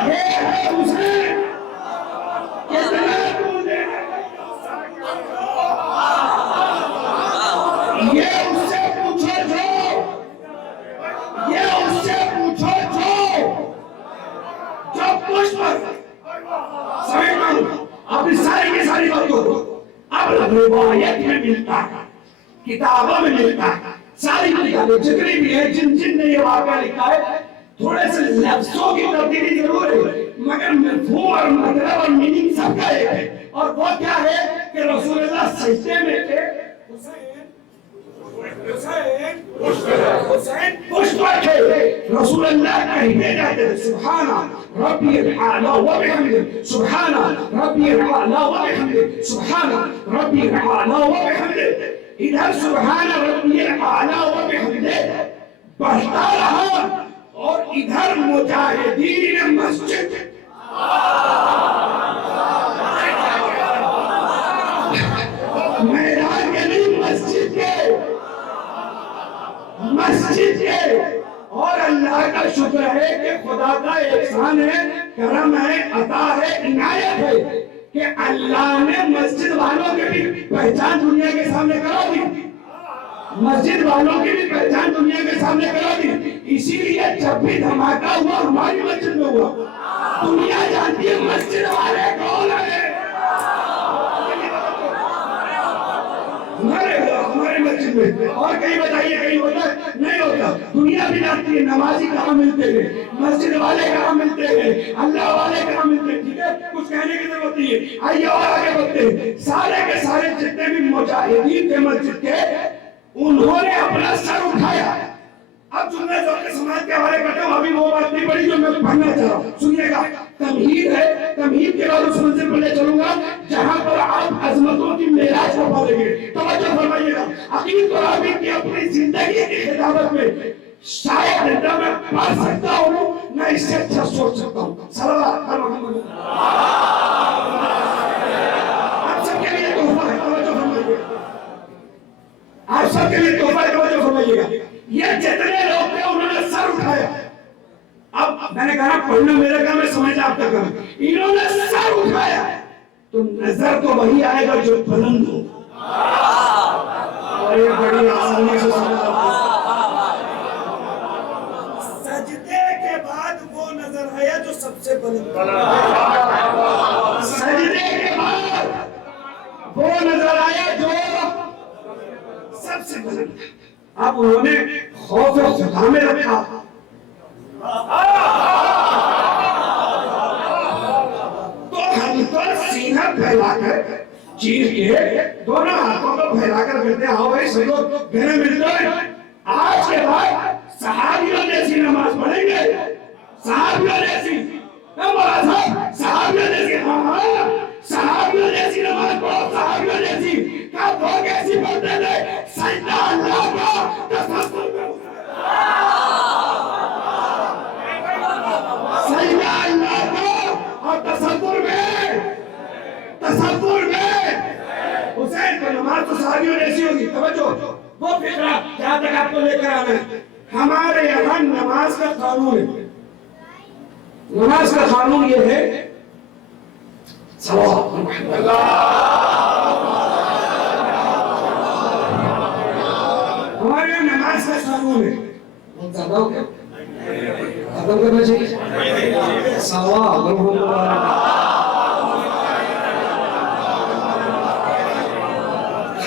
یہ ہے حسین، کتنا طول دینا یہ اس سے پوچھو جو پشت پر سمجھ اب اس ساری کی ساری بات کو اب روایت میں ملتا ہے، کتابوں میں ملتا ہے، ساری کتابیں جتنی بھی ہیں جن نے یہ واقعہ لکھا ہے تھوڑے سے لفظوں کی تبدیلی ضرور ہے مگر مفہوم اور مطلب اور میننگ سب کا ایک ہے، اور وہ کیا ہے کہ رسول اللہ سجدے میں تھے، حسین پشت پر تھے، رسول اللہ کہتے جاتے تھے سبحان ربی الاعلی و بحمدہ، سبحان ربی الاعلی و بحمدہ، سبحان ربی الاعلی و بحمدہ، ادھر سبحان ربی الاعلی و بحمدہ بڑھتا رہا اور ادھر مجاہدین مسجد میدان کے نہیں مسجد کے، اور اللہ کا شکر ہے کہ خدا کا احسان ہے، کرم ہے، عطا ہے، عنایت ہے کہ اللہ نے مسجد والوں کی بھی پہچان دنیا کے سامنے کرا دی، مسجد والوں کی بھی پہچان دنیا کے سامنے کرا دی، اسی لیے جب بھی دھماکہ ہوا ہماری مسجد میں ہوا، دنیا جانتی ہے مسجد والے کون ہیں، ہمارے مسجد میں، اور کہیں بتائیے کہیں ہوتا ہے نہیں ہوتا، دنیا بھی جانتی ہے نمازی کہاں ملتے ہیں، مسجد والے کہاں ملتے ہیں، اللہ والے کہاں ملتے ہیں، ٹھیک ہے کچھ کہنے کی ضرورت نہیں ہے، آئیے اور آگے بڑھتے ہیں، سارے کے سارے جتنے بھی مجاہدین تھے مسجد کے انہوں نے اپنا سر اٹھایا، اب سننے ذوق سماج کے حوالے کرتے ہوں، ابھی وہ بات نہیں پڑی جو میں پڑھنا چاہ رہا ہوں، سنیے گا، تمہید ہے، تمہید کے بعد اس منزل پر لے چلوں گا جہاں پر آپ عظمتوں کی معراج کو پالیں گے، توجہ فرمائیے گا، عقیل قرآبی کی اپنی زندگی کی خطابت میں شاید نہ میں پڑھ سکتا ہوں نہ اس سے اچھا سوچ سکتا ہوں، صلوات علی محمد، آپ سب کے لیے تحفہ ہے، توجہ فرمائیے گا، آپ سب کے لیے تحفہ ہے، توجہ فرمائیے گا، یہ جتنے لوگ تھے انہوں نے سر اٹھایا، اب میں نے کہا پڑھنا میرا کام ہے، سمجھنا آپ کا کام ہے، انہوں نے سر اٹھایا تو نظر تو وہی آئے گا جو بلند ہو، اور یہ بڑی آسانی سے سمجھا، سجدے کے بعد وہ نظر آیا جو سب سے بلند، سجدے کے بعد وہ نظر آیا جو سب سے بلند، اب انہوں نے خوف خدا میں رکھا، تو ہم تو سینہ پھیلا کر چیر کے دونوں ہاتھوں کو پھیلا کر کہتے ہیں آؤ بھائی سب لوگ گھرے ملتے ہیں، آج کے بعد صحابیوں جیسی نماز پڑھیں گے، صحابیوں جیسی، صحابیوں جیسی، ہاں صحابیوں جیسی نماز پڑھو، صحابیوں جیسی، کیا وہ کیسی پڑھتے تھے، سجدہ اللہ کا تصور میں، سجدہ اللہ کا اور تصور میں، حسین کو نماز تو صحابیوں جیسی ہوگی، توجہ، وہ فکرہ جہاں تک آپ کو لے کر آنا ہے، ہمارے یہاں نماز کا قانون ہے، نماز کا قانون یہ ہے، صلوات ہمارے یہاں نماز کا قانون ہے، بہت زیادہ ہو گیا، ختم کرنا چاہیے، صلوات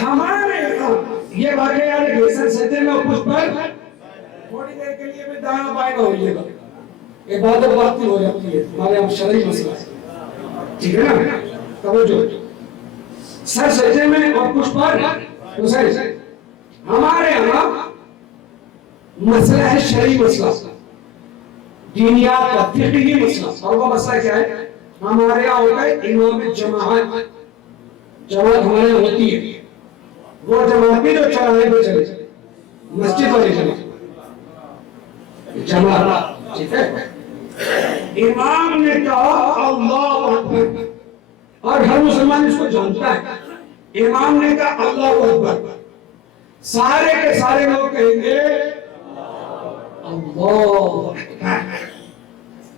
ہمارے یہاں یہ واقعہ یاد ہے، گیسر سجدے میں کچھ پر تھوڑی دیر کے لیے بھی دائیں بائیں ہوئیے گا، عبادت باطل ہو جاتی ہے، ہمارے یہاں شرعی مسئلہ ہے، ٹھیک ہے نا، توجہ، سر سجدے میں اور کچھ پر حسین، ہمارے یہاں مسئلہ ہے شرعی مسئلہ، دینیات کا فقہی مسئلہ، اور وہ مسئلہ کیا ہے، ہمارے یہاں ہوتا ہے امام جماعت ہمارے یہاں ہوتی ہے، وہ جماعت بھی جو چراہے پہ چلے، مسجد والی جماعت، ٹھیک ہے، امام نے کہا اللہ اکبر، اور ہر مسلمان اس کو جانتا ہے، امام نے کہا اللہ اکبر، سارے کے سارے لوگ کہیں گے اللہ اکبر،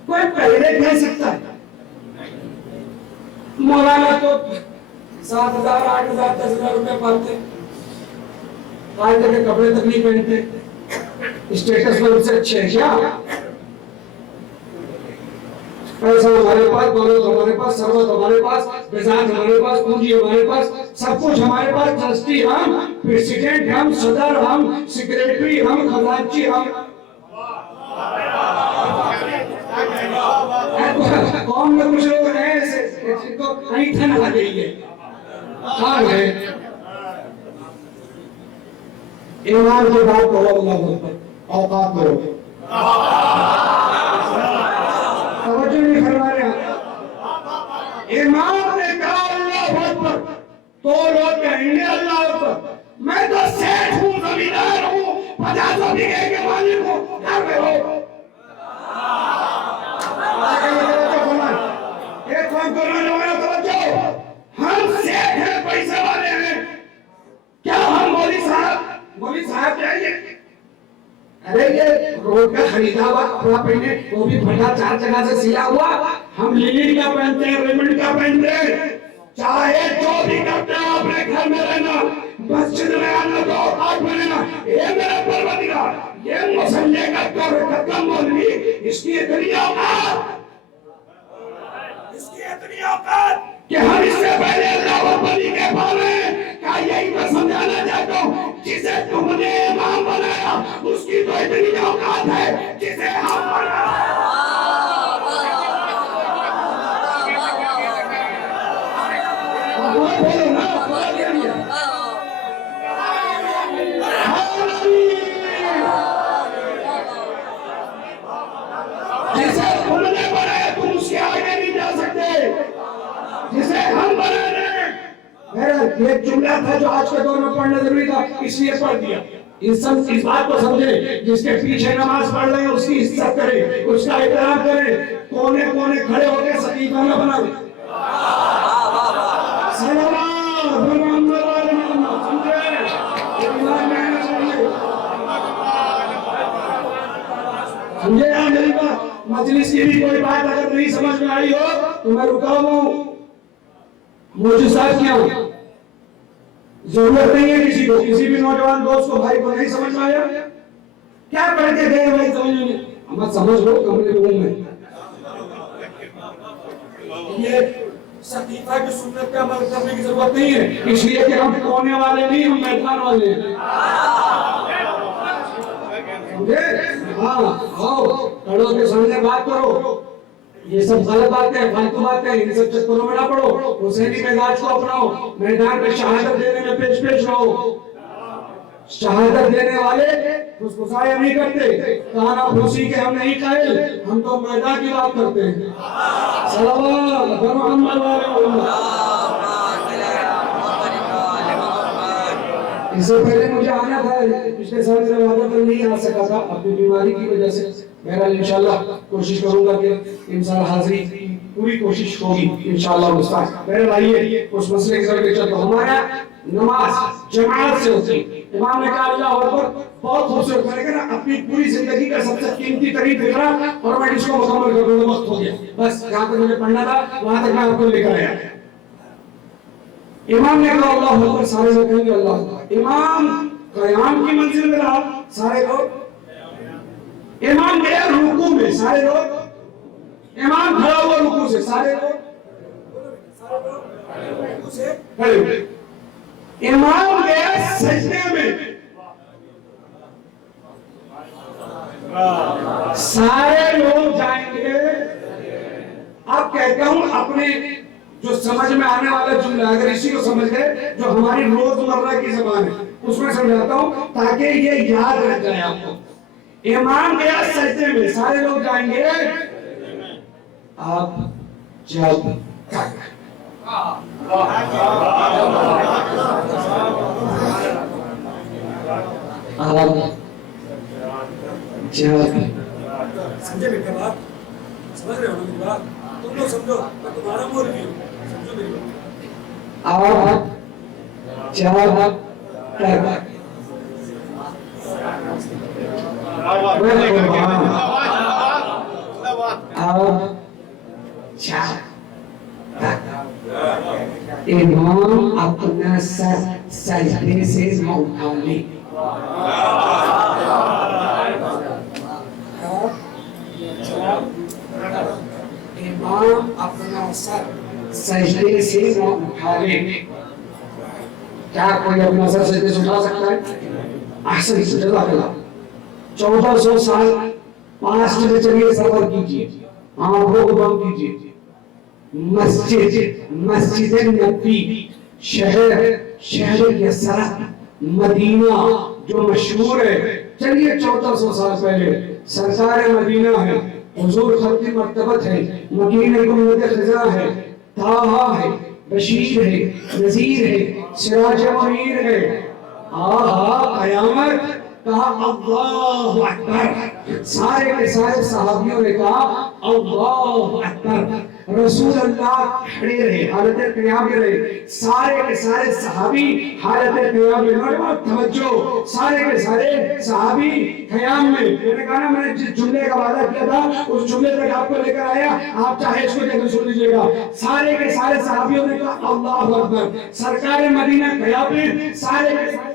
کوئی پہلے کہہ سکتا ہے، مولانا تو 7,000 8,000 10,000 روپے پاتے، قاعدے کے کپڑے تک نہیں پہنتے، اسٹیٹس میں ان سے اچھے ہیں کیا؟ پیسہ ہمارے پاس، دولت ہمارے پاس، ثروت ہمارے پاس، مزاج ہمارے پاس، پونجی ہمارے پاس، سب کچھ ہمارے پاس، ٹرسٹی ہم، پریزیڈنٹ ہم، صدر ہم، سیکریٹری ہم، خزانچی ہم. قوم میں کچھ لوگ ہیں ایسے جن کو کہیں تھن لگ گئی ہے. کہاں ہے ایمان کی بات کرو؟ اللہ اکبر. اوقات کرو، توجہ نہیں فرما رہے ہیں. امام نے کہا اللہ اکبر تو لوگ کہیں گے اللہ اکبر. میں تو سیٹھ ہوں، زمیندار ہوں، 50 بیگھے کے مالک ہوں، گھر میں ہو. ایک کام کرنا جو توجہ، ہم سیٹھ ہیں، پیسے والے ہیں، کیا ہم مولوی صاحب چاہیے؟ ارے یہ روڈ کا خریدا ہوا کپڑا پہنے، وہ بھی پھٹا 4 جگہ سے سلا ہوا. ہم لینن کا پہنتے ہیں، ریمنڈ کا پہنتے ہیں. چاہے جو بھی کرتے ہیں اپنے گھر میں رہنا، مسجد میں آنا، تو اوقات میں رہنا. یہ میرا پروردگار، یہ مسلح کا قدم مولوی، اس کی اتنی اوقات، کہ ہم اس سے پہلے اللہ اکبر کے پاوے کا یہی میں سمجھانا چاہتا ہوں. جسے تم نے امام بنایا اس کی تو اتنی اوقات ہے جسے ہم بنایا. جسے تم نے بنایا تم اس کے آگے نہیں جا سکتے، جسے ہم بنا رہے ہیں. میرا ایک جملہ تھا جو آج کے دور میں پڑھنا ضروری تھا، اس لیے پڑھ دیا. اس بات کو سمجھے، جس کے پیچھے نماز پڑھ رہے ہیں اس کی عزت کرے، اس کا احترام کرے. کونے کونے کھڑے ہو کے سقیفہ نہ بنا دے. سمجھے یار میری بات؟ مجلس کی بھی کوئی بات اگر نہیں سمجھ میں آئی ہو تو میں رکا ہوں. موجود صاحب کیا ہوں، ضرورت نہیں ہے کسی کو، کسی بھی نوجوان دوست کو، بھائی کو نہیں سمجھ میں آیا کیا پڑھ کے گئے بھائی سمجھ میں نہیں. ہم سمجھ لو کمرے روم میں. یہ سقیفہ کی سنت پہ عمل کرنے کی ضرورت نہیں ہے، اس لیے کہ ہم کونے والے نہیں، ہم میدان والے ہیں. ہاں آؤ کھڑوں کے سامنے بات کرو. یہ سب غلط باتیں ہیں، فالتو باتیں ہیں، ان سب چکروں میں نہ پڑو. حسینی مزاج کو اپناؤ، میدان میں شہادت دینے میں پیش رہو. شہادت دینے والے خسخسایا نہیں کرتے، کہانا پھوسی کے ہم نہیں قائل، ہم تو میدان کی بات کرتے ہیں. صلوات محمد اس سے پہلے مجھے آنا تھا، پچھلے سال سے وعدہ کر نہیں آ سکا تھا اپنی بیماری کی وجہ سے. بہرحال انشاءاللہ کوشش کروں گا کہ ان سال حاضری کی پوری کوشش ہوگی انشاءاللہ مستعان. بہرحال آئیے اس مسئلے کی طرف چلتے ہیں. ہمارا نماز جماعت سے ہوتی. امام نے کہا اللہ اکبر بہت خوبصورت. میں نے کہا اپنی پوری زندگی کا سب سے قیمتی ترین فکرہ اور میں اس کو مکمل کر دوں گا. وقت ہو گیا، بس جہاں تک مجھے پڑھنا تھا وہاں تک میں آپ کو لے کر آیا. امام نے کہا اللہ اکبر، سارے لوگ کہیں گے اللہ اکبر. امام قیام کی منزل میں رہا، سارے لوگ. امام گیا رکوع میں، سارے لوگ. امام کھڑا ہوا رکوع سے، سارے لوگ کھڑے ہوئے. امام گیا سجدے میں، سارے لوگ جائیں گے. اب کہتا ہوں اپنے جو سمجھ میں آنے والا جملہ، اگر اسی کو سمجھ گئے جو ہماری روزمرہ کی زبان ہے اس میں سمجھاتا ہوں تاکہ یہ یاد رہ جائے آپ کو. امام گیا سجدے میں، سارے لوگ جائیں گے. آپ جب تک سمجھے میری بات؟ سمجھ رہے ہو میری بات؟ تم لوگ سمجھو، میں تمہارا مولوی ہوں، سمجھو میری بات. آپ جب تک امام اپنا سر سجدے سے نہ اٹھا لے. امام اپنا سر سجدے سے نہ اٹھا لے. کیا کوئی اپنا سر سجدے سے اٹھا سکتا ہے؟ احسن جزاک اللہ. 1400 سال پاسٹ میں چلیے سفر کیجئے, آنکھوں کو بند کیجئے. مسجد نبی, شہر یسرا مدینہ جو مشہور ہے, چلیے 1400 سال پہلے سرکار مدینہ ہے, حضور خط مرتبت ہے, مکین گنبد خضرا ہے, طٰہٰ ہے, بشیر ہے, نذیر ہے, سراج منیر ہے. آہا قیامت کہا اللہ اکبر, سارے کے سارے صحابیوں نے کہا اللہ اکبر. رسول اللہ کھڑے رہے, حالت قیام میں رہے, سارے کے سارے صحابی حالت قیام میں. نوجوان توجہ, سارے کے سارے صحابی قیام میں. میں نے کہا نا, میں نے جس جملے کا وعدہ کیا تھا اس جملے تک آپ کو لے کر آیا, آپ چاہے اس کو جگہ سن لیجئے گا. سارے کے سارے صحابیوں نے کہا اللہ اکبر. سرکار مدینہ قیام میں, سارے کے سارے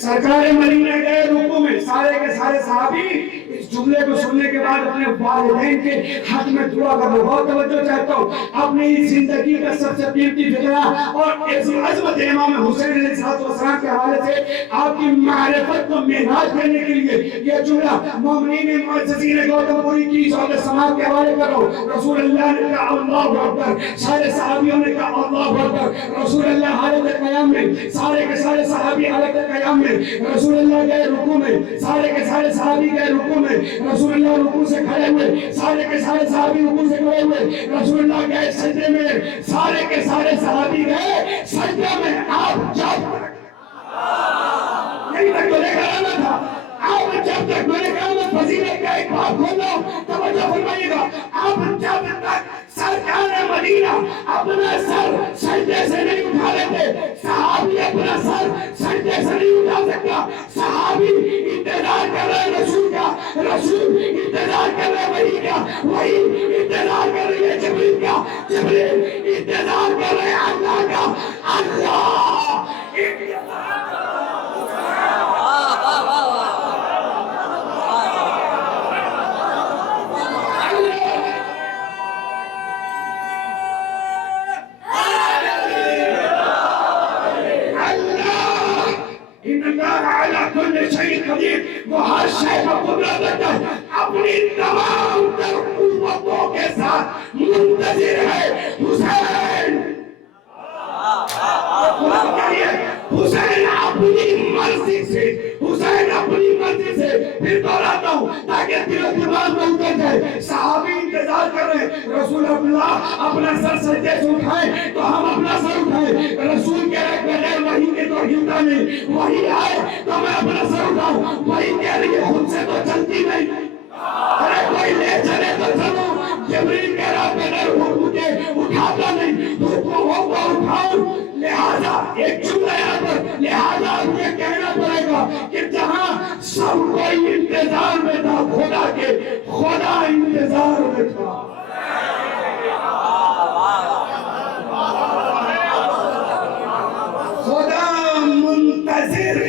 سرکار مدینہ گئے رکوع میں, سارے کے سارے صحابی اس جملے کو سننے کے بعد اپنے والدین کے حق میں دعا کرنا. بہت توجہ چاہتا ہوں, اپنی زندگی کا سب سے قیمتی فکرہ اور عظمت امام حسین علیہ السلام کے حوالے سے آپ کی معرفت کو معراج کرنے کے لیے یہ جملہ مومنین معززین گوتم پوری کی صحبت سماعت کے حوالے کر رہا ہوں. رسول اللہ نے کہا اللہ اکبر, سارے صحابیوں نے کہا اللہ اکبر. رسول اللہ حالت قیام میں, سارے کے سارے صحابی حالت قیام میں. رسول اللہ گئے رکوع میں, سارے کے سارے صحابی گئے رکوع میں. رسول اللہ رکوع سے کھڑے ہوئے, سارے کے سارے صحابی رکوع سے کھڑے ہوئے. رسول اللہ گئے سجدے میں, سارے کے سارے صحابی گئے سجدے میں. آپ جب یہی تک تو لے کر آنا تھا, آپ جب تک, میں نے کہا میں فضیلت کا ایک بات کھول رہا ہوں, توجہ فرمائیے گا. آپ جب تک سرکار مدینہ اپنا سر سجدے سے نہیں اٹھا لیتے, صحابی اپنا سر سجدے سے نہیں اٹھا سکتا. صحابی انتظار کر رہے رسول کا, رسول انتظار کر رہے وحی کا, وحی انتظار کر رہی ہے جبریل کا, جبریل انتظار کر رہے اللہ کا, اللہ وہ ہر شے کو قدرت رکھتا ہے, اپنی تمام تر قوتوں کے ساتھ منتظر ہے حسین. حسین اپنی مرضی سے, حسین اپنی مرضی سے. پھر دوہراتا ہوں تاکہ دل و دماغ میں اتر جائے. صحابی انتظار کر رہے ہیں رسول اللہ اپنا سر سجدے سے اٹھائے تو ہم اپنا سر اٹھائے. رسول کہہ رہے بغیر وحی کے تو ہلتا نہیں, وحی آئے تو میں اپنا سر اٹھاؤں. وحی کہہ رہی ہے خود سے تو چلتی نہیں, ارے کوئی لے چلے تو چلو. جبریل کہہ رہا بغیر مجھے اٹھاتا نہیں, حکم ہو تو اٹھاؤں. لہذا ایک جملہ یہاں پر, لہذا یہ کہنا پڑے گا کہ جہاں سب کوئی انتظار میں تھا خدا کے, خدا انتظار میں تھا. خدا منتظر.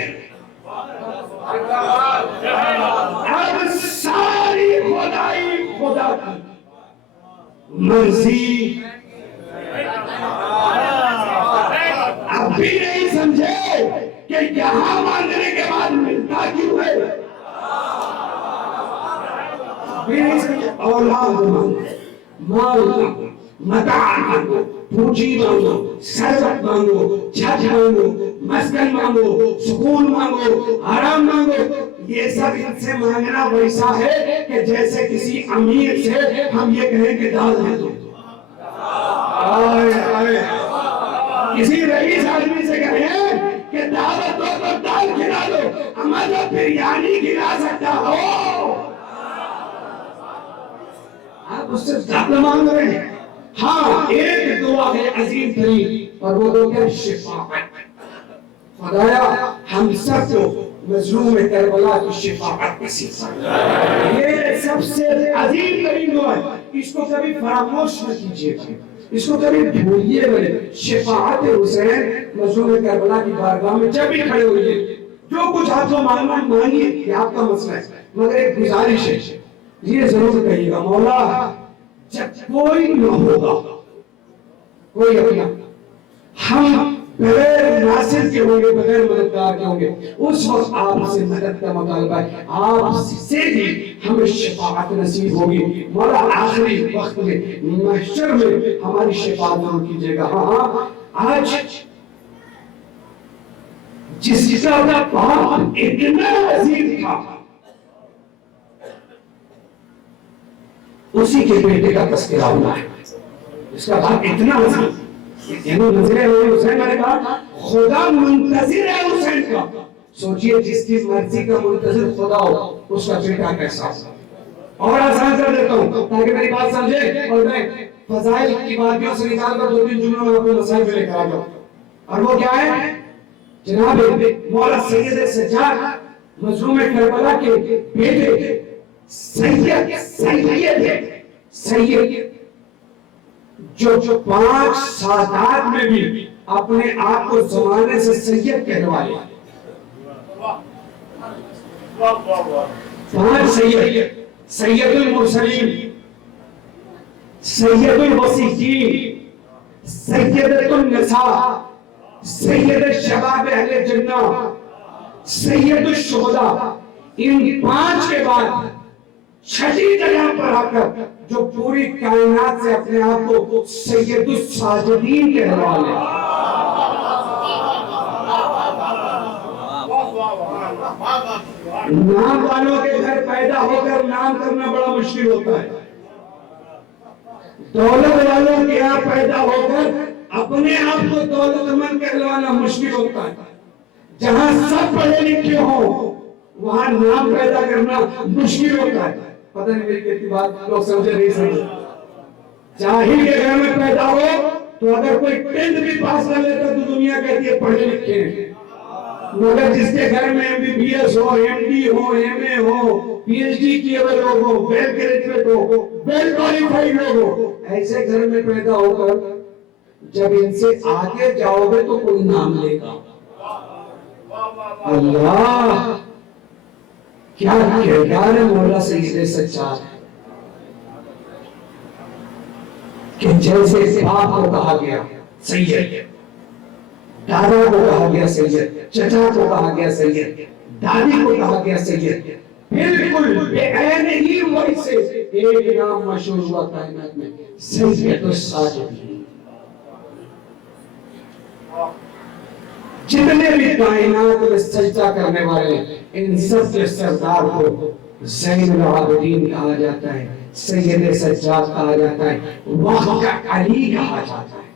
اب ساری خدائی خدا کی مرضی. اب بھی نہیں سمجھے کہ یہاں مانگنے کے بعد ملتا کیوں ہے. بھی نہیں سمجھے. اولاد مانگو, مال مانگو, متاع مانگو, پونجی مانگو, ثروت مانگو, چھت مانگو, مسکن مانگو, سکون مانگو, آرام مانگو. یہ سب ان سے مانگنا ویسا ہے کہ جیسے کسی امیر سے ہم یہ کہیں کہ دال دے دو. کسی رئیس آدمی سے کہیں کہ دعوت دو تو دال کھلا دو, اما جو بریانی کھلا سکتا ہو. آپ اس سے زیادہ مانگ رہے ہیں. ہاں ایک دعا ہے عظیم ترین, اور وہ دعا ہے شفاعت. خدایا ہم سب کو مظلوم کربلا کی شفاعت نصیب فرما. یہ سب سے عظیم ترین دعا ہے, اس کو کبھی فراموش نہ کیجیے. اس کو کبھی بھولیے بنے. شفاعت حسین مظلوم کربلا کی بارگاہ میں جب بھی کھڑے ہوئے جو کچھ آپ کو مانگنا مانگیے، یہ آپ کا مسئلہ ہے، مگر ایک گزارش ہے، یہ ضرور کہیے گا مولا جب کوئی نہ ہوگا، کوئی اپنا، ہم بغیر ناصر کے ہوں گے، بغیر مددگار کے ہوں گے، اس وقت آپ سے مدد کا مطالبہ ہے، آپ سے ہی ہمیں شفاعت نصیب ہوگی. مولا آخری وقت میں محشر میں ہماری شفاعت ضرور کیجیے گا. ہاں آج جس کا باپ اتنا عظیم تھا، اسی کے بیٹے کا تذکرہ ہونا ہے. اس کا باپ اتنا عظیم، حسین نے کہا خدا منتظر ہے حسین کا. سوچئے جس کی مرضی کا منتظر خدا ہو، اس کا بیٹا کیسا ہو. اور آسان کر دیتا ہوں تاکہ میری بات سمجھے، اور میں فضائل کی باتوں سے نکال کر 2-3 جملوں میں اپنے مسائل میں لے کر آ جاؤں. اور وہ کیا ہے؟ جناب مولا سید سجاد مظلوم کربلا کے بیٹے سید جو 5 سادات میں بھی اپنے آپ کو زمانے سے سید کہلوائے. 5 سید: سید المرسلین، سید الوصیین، سیدۃ النساء، سید شباب اہل جنہ، سید الشہداء. ان 5 کے بعد 6ٹھی جگہ پر آ کر جو پوری کائنات سے اپنے آپ کو سید الساجدین کہلوا لے. نام والوں کے گھر پیدا ہو کر نام کرنا بڑا مشکل ہوتا ہے. دولت والوں کے یہاں پیدا ہو کر اپنے آپ کو دولت مند کہلوانا مشکل ہوتا ہے. جہاں سب پڑھے لکھے ہوں وہاں نام پیدا کرنا مشکل ہوتا ہے. پتہ نہیں میری کتنی بات لوگ سمجھے نہیں سمجھے. جاہل کے گھر میں پیدا ہو تو اگر کوئی 10th بھی پاس کر لیتا تو دنیا کہتی ہے پڑھے لکھے ہیں. مگر جس کے گھر میں MBBS ہو، MD ہو، MA ہو، PhD کیے ہوئے لوگ ہو، ویل گریجویٹ ہو، ویل کوالیفائڈ لوگ ہو، ایسے گھر میں پیدا ہو کر جب ان سے آگے جاؤ گے تو کوئی نام لے گا. اللہ کیا کردار ہے مولا سید سجاد کہ جیسے باپ کو کہا گیا سید، دادا کو کہا گیا سید، چچا کو کہا گیا سید، دادی کو کہا گیا سید، بالکل بے عین ہی ویسے ایک نام مشہور ہوا کائنات میں، سید الساجدین. جتنے بھی کائنات میں سجدہ کرنے والے ان سب کے سردار کو زین العابدین کہا جاتا ہے، سید سجاد کہا جاتا ہے، وقت کا علی کہا جاتا ہے.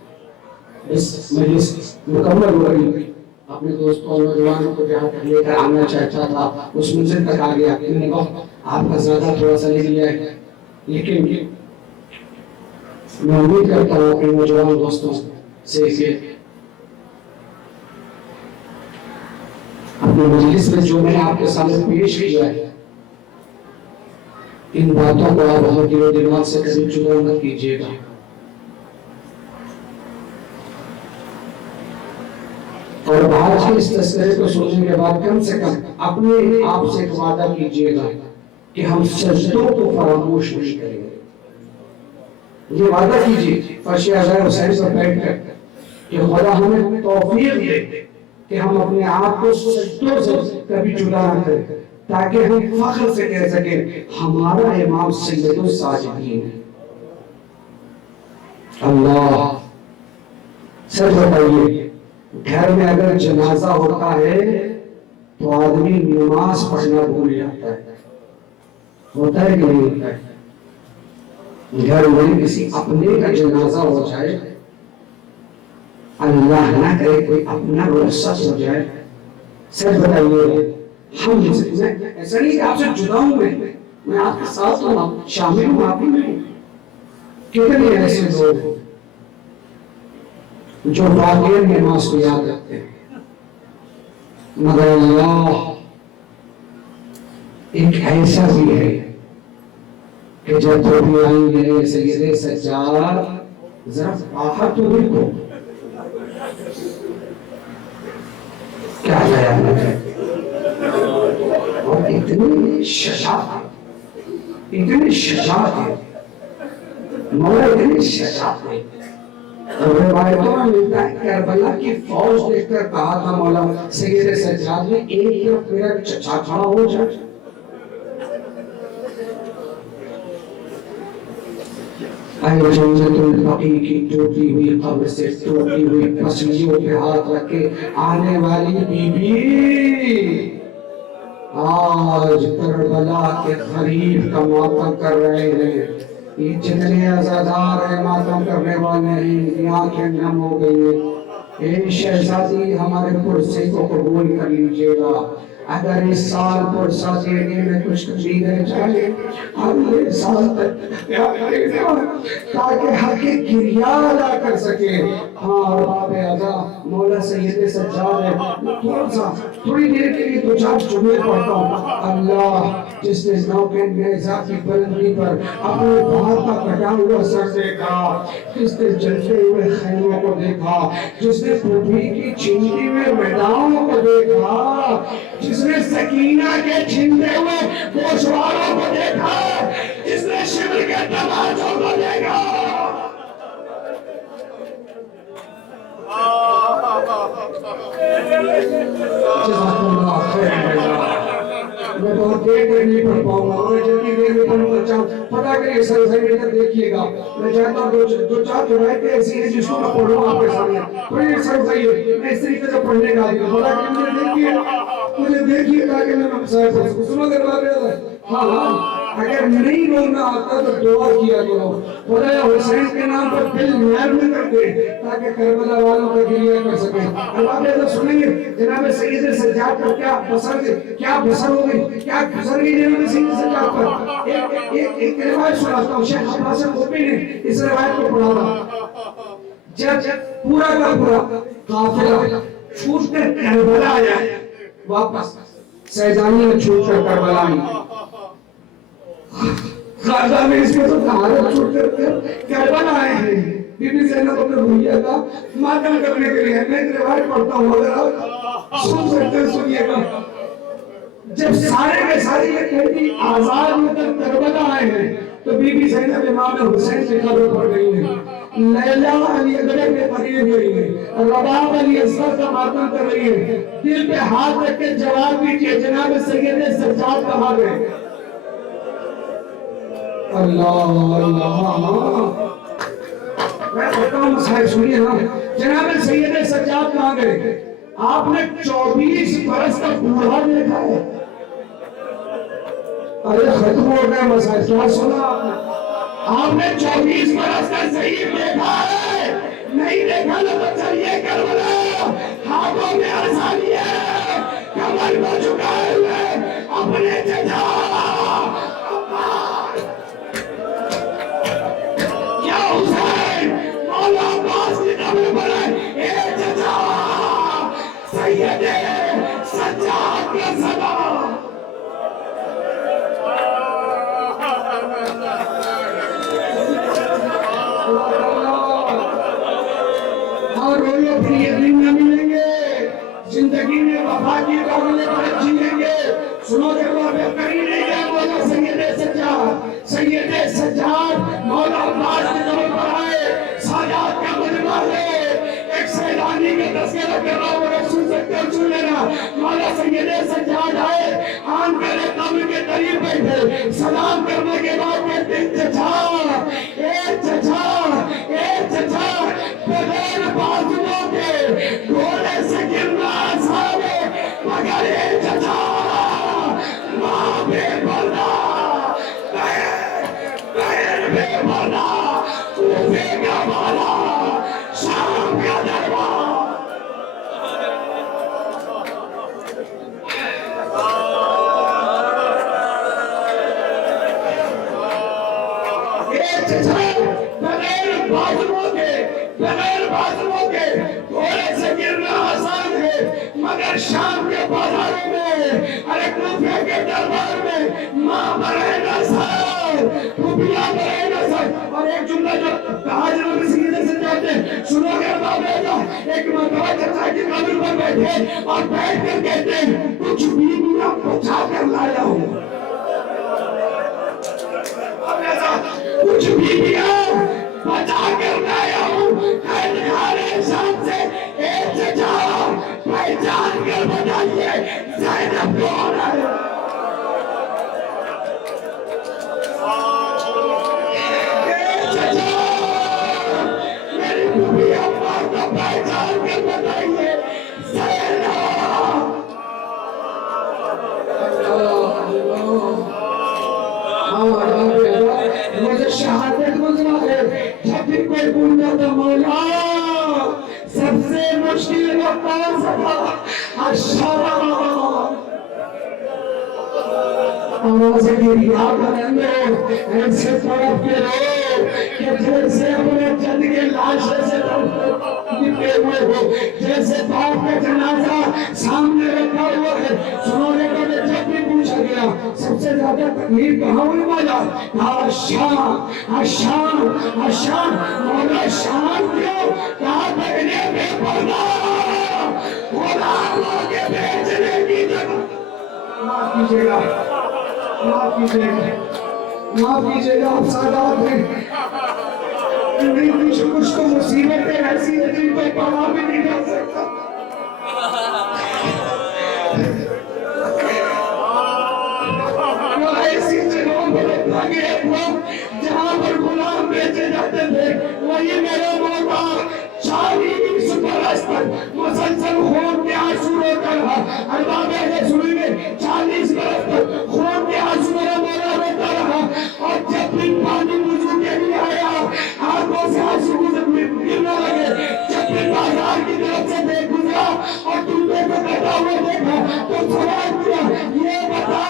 اس مجلس مکمل ہو رہی، اپنے دوستوں اور نوجوانوں کو جہاں تک لے کر آنا چاہتا تھا اس منزل تک آ گیا. میں نے کہا آپ کا زیادہ تھوڑا سا لے لیا ہے، لیکن میں امید کرتا ہوں اپنے نوجوان دوستوں سے کہ اپنے مجلس میں جو میں نے آپ کے سامنے پیش کیا ہے ان باتوں کو آپ بہت دل و دماغ سے کبھی جدا مت کیجیے گا. اور آج کے اس تذکرے کو سننے کے بعد کم سے کم اپنے آپ سے ایک وعدہ کیجیے گا کہ ہم سجدوں کو فراموش نہیں کریں گے. یہ وعدہ کیجیے فرش عزائر حسین پر بیٹھ کر کہ خدا ہمیں توفیق دے کہ ہم اپنے آپ کو سجدوں سے کبھی جدا نہ کریں، تاکہ ہم فخر سے کہہ سکیں ہمارا امام سید الساجدین ہے. اللہ سچ بتائیے، گھر میں اگر جنازہ ہوتا ہے تو آدمی نماز پڑھنا بھول جاتا ہے. ہوتا ہے کہ نہیں ہوتا ہے؟ گھر میں کسی اپنے کا جنازہ ہو جائے، اللہ نہ کرے کوئی اپنا رخصت ہو جائے، سچ بتائیے ہم ایسا نہیں کہ آپ سے جدا ہوں، میں آپ کے ساتھ ہوں، شامل ہوں آپ ہی میں. کتنے ایسے لوگ ہیں جو واقعی نماز کو یاد رکھتے ہیں، مگر اللہ ایک ایسا بھی ہے کہ جب وہ بھی آئیں گے سید سجاد ذرا باہر تو دیکھو کیا بیان ہے، اور اتنی شجاعت ہے مولا، اتنی شجاعت ہے. روایتوں میں ملتا ہے کربلا کی فوج دیکھ کر کہا تھا مولا سید سجاد نے ایک طرف میرا چچا کھڑا ہو جائے. اے جنت البقیع کی ٹوٹی ہوئی قبر سے ٹوٹی ہوئی پسلیوں پہ ہاتھ رکھ کے آنے والی بی بی، آج کربلا کے قریب کا ماتم کر رہے ہیں. یہ جتنے عزادار ہیں ماتم کرنے والے ہیں، ان کی آنکھیں نم ہو گئی ہیں. اے شہزادی ہمارے پرسے کو قبول کر لیجئے گا. اگر اس سال پرسہ دینے میں کچھ کمی رہ جائے اگلے سال تک تاکہ حق کریا ادا کر سکے. ہاں باب اعظا مولا سید سجاد ہے، تھوڑی دیر کے لیے دو چار جملے پڑھتا ہوں. اللہ جس نے نوکے نیزہ کی بلندی پر اپنے بہار کا کٹا ہوا سر دیکھا، جس نے جلتے ہوئے خیموں کو دیکھا، جس نے پھوپھی کی چھینتی ہوئے میدانوں کو دیکھا، جس نے سکینہ کے چھنتے ہوئے گوشواروں کو دیکھا، جس نے شبر کے تماچوں کو دیکھا. جزاک اللہ خیر. میں بہت دیر نہیں پڑھ پاؤں گا، میں جلدی دیر میں پڑھنا چاہوں. پتہ کریے سر میں دیکھیے گا، میں چاہتا ہوں دو چار روایتیں ایسی ہیں جس کو میں پڑھوں آپ کے سامنے. تھوڑی دیر سر میں اس طریقے سے پڑھنے کا آدمی پتہ کہ مجھے دیکھیے تاکہ میں مسائل پڑھ سکوں. سنو کر بات ہے. ہاں اگر نہیں بولنا آتا تو دعا کیا کرو خدایا حسین کے نام پر دل نرم کر دے تاکہ کربلا والوں کا گریہ کر سکے. اب آپ ایسا سنیں گے جناب سید سجاد پر کیا بسر ہو گئی، کیا گزر گئی جناب سید سجاد پر. ایک روایت سناتا ہوں. شیخ عباس قطبی نے اس روایت کو پڑھا تھا. جب پورا کا پورا قافلہ چھوٹ کر کربلا آیا واپس سیدانی نے چھوٹ کر کربلا آئی. خاصہ میں اس کے تو حالت چھوٹ کر کربلا آئے ہیں. بی بی زینب اپنے بھیا کا ماتم کرنے کے لیے. میں ایک روایت پڑھتا ہوں اگر آپ سن سکتے ہیں سنیے گا. جب سارے کے سارے یہ قیدی آزاد ہو کر کربلا آئے ہیں تو بی بی زینب امام حسین سے قبر پڑ گئی ہیں. لیلا علی اگرے میں قریب گئی ہے، رباب علی اصغر کا ماتم کر رہی ہے. دل پہ ہاتھ رکھ کے جواب دیجئے جناب سید سجاد کہاں گئے؟ اللہ اللہ میں بہتا ہوں مسائل سنیے نا. جناب سید سجاد کہاں گئے؟ آپ نے 24 برس کا بوڑھا دیکھا ہے. ارے ختم ہو گئے مسائل. کیا سنا آپ نے 24 برس کا ضعیف دیکھا ہے؟ نہیں دیکھا نہ تو چلیے کربلا. ہاتھوں میں آسانی ہے، کمر کو جھکائے ہوئے اپنے چچا کیا حسین مولا عباس کی نبی بنے. اے چچا سید سجاد کا سلام. اور رویو پھر یہ دن نہ ملیں گے، زندگی میں وفا کی دولت پر جیئیں گے. سنو جب بہتری نہیں ہے مولا سید سجاد. سید سجاد مولا عباس کی نبی پر آئے، سادات کا مجمع ہے. ایک سیدانی کا تذکرہ کر رہا ہوں، رسول سکتے ہو چون لینا. مولا سید سجاد آئے، آن پہلے قبر کے قریب بیٹھے، سلام کرنے کے بعد کہتے ہیں چچا اے چچا اے چچا بغیر بازوؤں کے گھوڑے سے گرنا آسان ہے مگر اے چچا ماں بے پردہ بہن بے پردہ کوفے کا والا شام کا دربار. بغیر بازوؤں کے گھوڑے سے گرنا آسان ہے مگر شام کے بازاروں میں ارے کوفے کے دربار میں ماں برے نہ سر پھوپھیاں برے نہ سر. اور ایک جملہ جو کہا جناب سید سنو گے بابا ایک مرتبہ چچا کی قبر پر بیٹھے اور بیٹھ کر کہتے ہیں کچھ بیویاں بچا کر لایا ہوں کچھ بیویاں بچا کر لایا ہوں ہر شام سے ایک چچا پہچان کر بتائیے زینب کون ہے مجھے شہادت گزرا ہے جب بھی کوئی پوچھتا تھا مولا سب سے مشکل وقت تھا آواز میری آنکھ اندر ایسے طرف کے لوگ کہ جیسے اپنے جد کے لاشے سے لپٹے ہوئے ہو جیسے باپ کا جنازہ سامنے رکھا ہوا ہے سنونے کا جب بھی پوچھا گیا سب سے زیادہ تکلیف کہاں ہونے والا شام شام مولا شام کیوں کہاں بھگنے پہ پڑنا غلاموں کے بیچنے کی جگہ معاف کیجئے گا معاف کیجئے گا آپ سادات ہیں نہیں کچھ تو مصیبتیں ایسی ہیں جن کو پڑھا بھی نہیں جا سکتا وہ ایسی جگہوں پر لگے ہوں جہاں پر غلام بیچے جاتے تھے وہی میرا مولا 40 برس تک مسلسل خون کے آنسو روتا رہا ارباب اہل سنیں گے 40 برس تک خون کے آنسو میرا مولا روتا رہا اور جب بھی پانی وضو کے لیے آیا آنکھوں سے آنسو گرنے لگے جب بھی بازار کی طرف سے دیکھ گزرا اور ٹوٹے کو بیٹھا ہوا دیکھا تو سوال کیا یہ بتا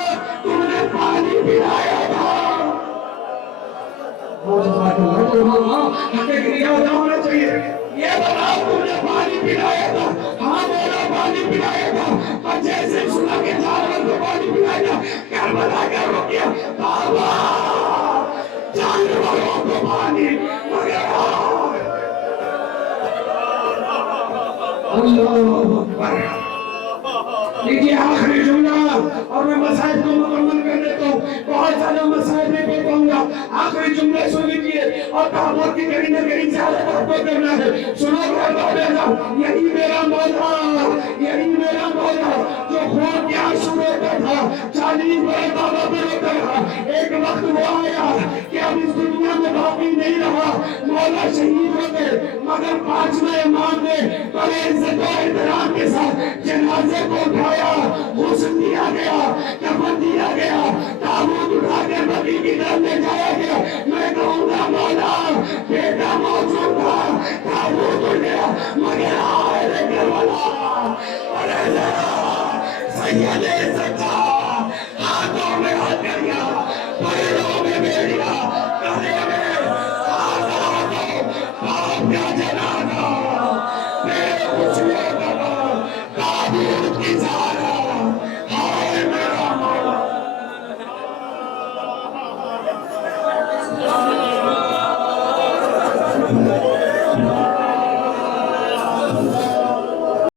تم نے پانی پلایا تھا یاد ہونا چاہیے یہ بتاؤ تم نے پانی پلایا تھا ہاں مولا پانی پلایا تھا اور جیسے سنا کے جانور کو پانی پلایا کربلا کا رکیا بابا جانوروں کو پانی مگر اللہ اکبر لیجیے آخری جملہ اور میں مسائل کو مکمل کر دیتا ہوں بہت زیادہ مسائل نہیں پڑھ پاؤں گا آخری جملے سن لیجیے اور تعبیر کی کہیں نہ کہیں سے حالت کو کرنا ہے سنو گے بابا یہی میرا مولا جو خون کے آنسو روتا تھا 40 برس بابا پہ روتا رہا ایک وقت وہ آیا کہ اب اس دنیا میں باقی نہیں رہا مولا شہید ہو گئے مگر 5ویں امام نے بڑے عزت و احترام کے ساتھ جنازے کو اٹھایا غسل دیا گیا کفن دیا گیا تابوت اٹھا کر نبی کی طرف لے جایا گیا میں کہوں گا مولا بیٹا موجود تھا تابوت اٹھ گیا مگر آئے گھر والا سید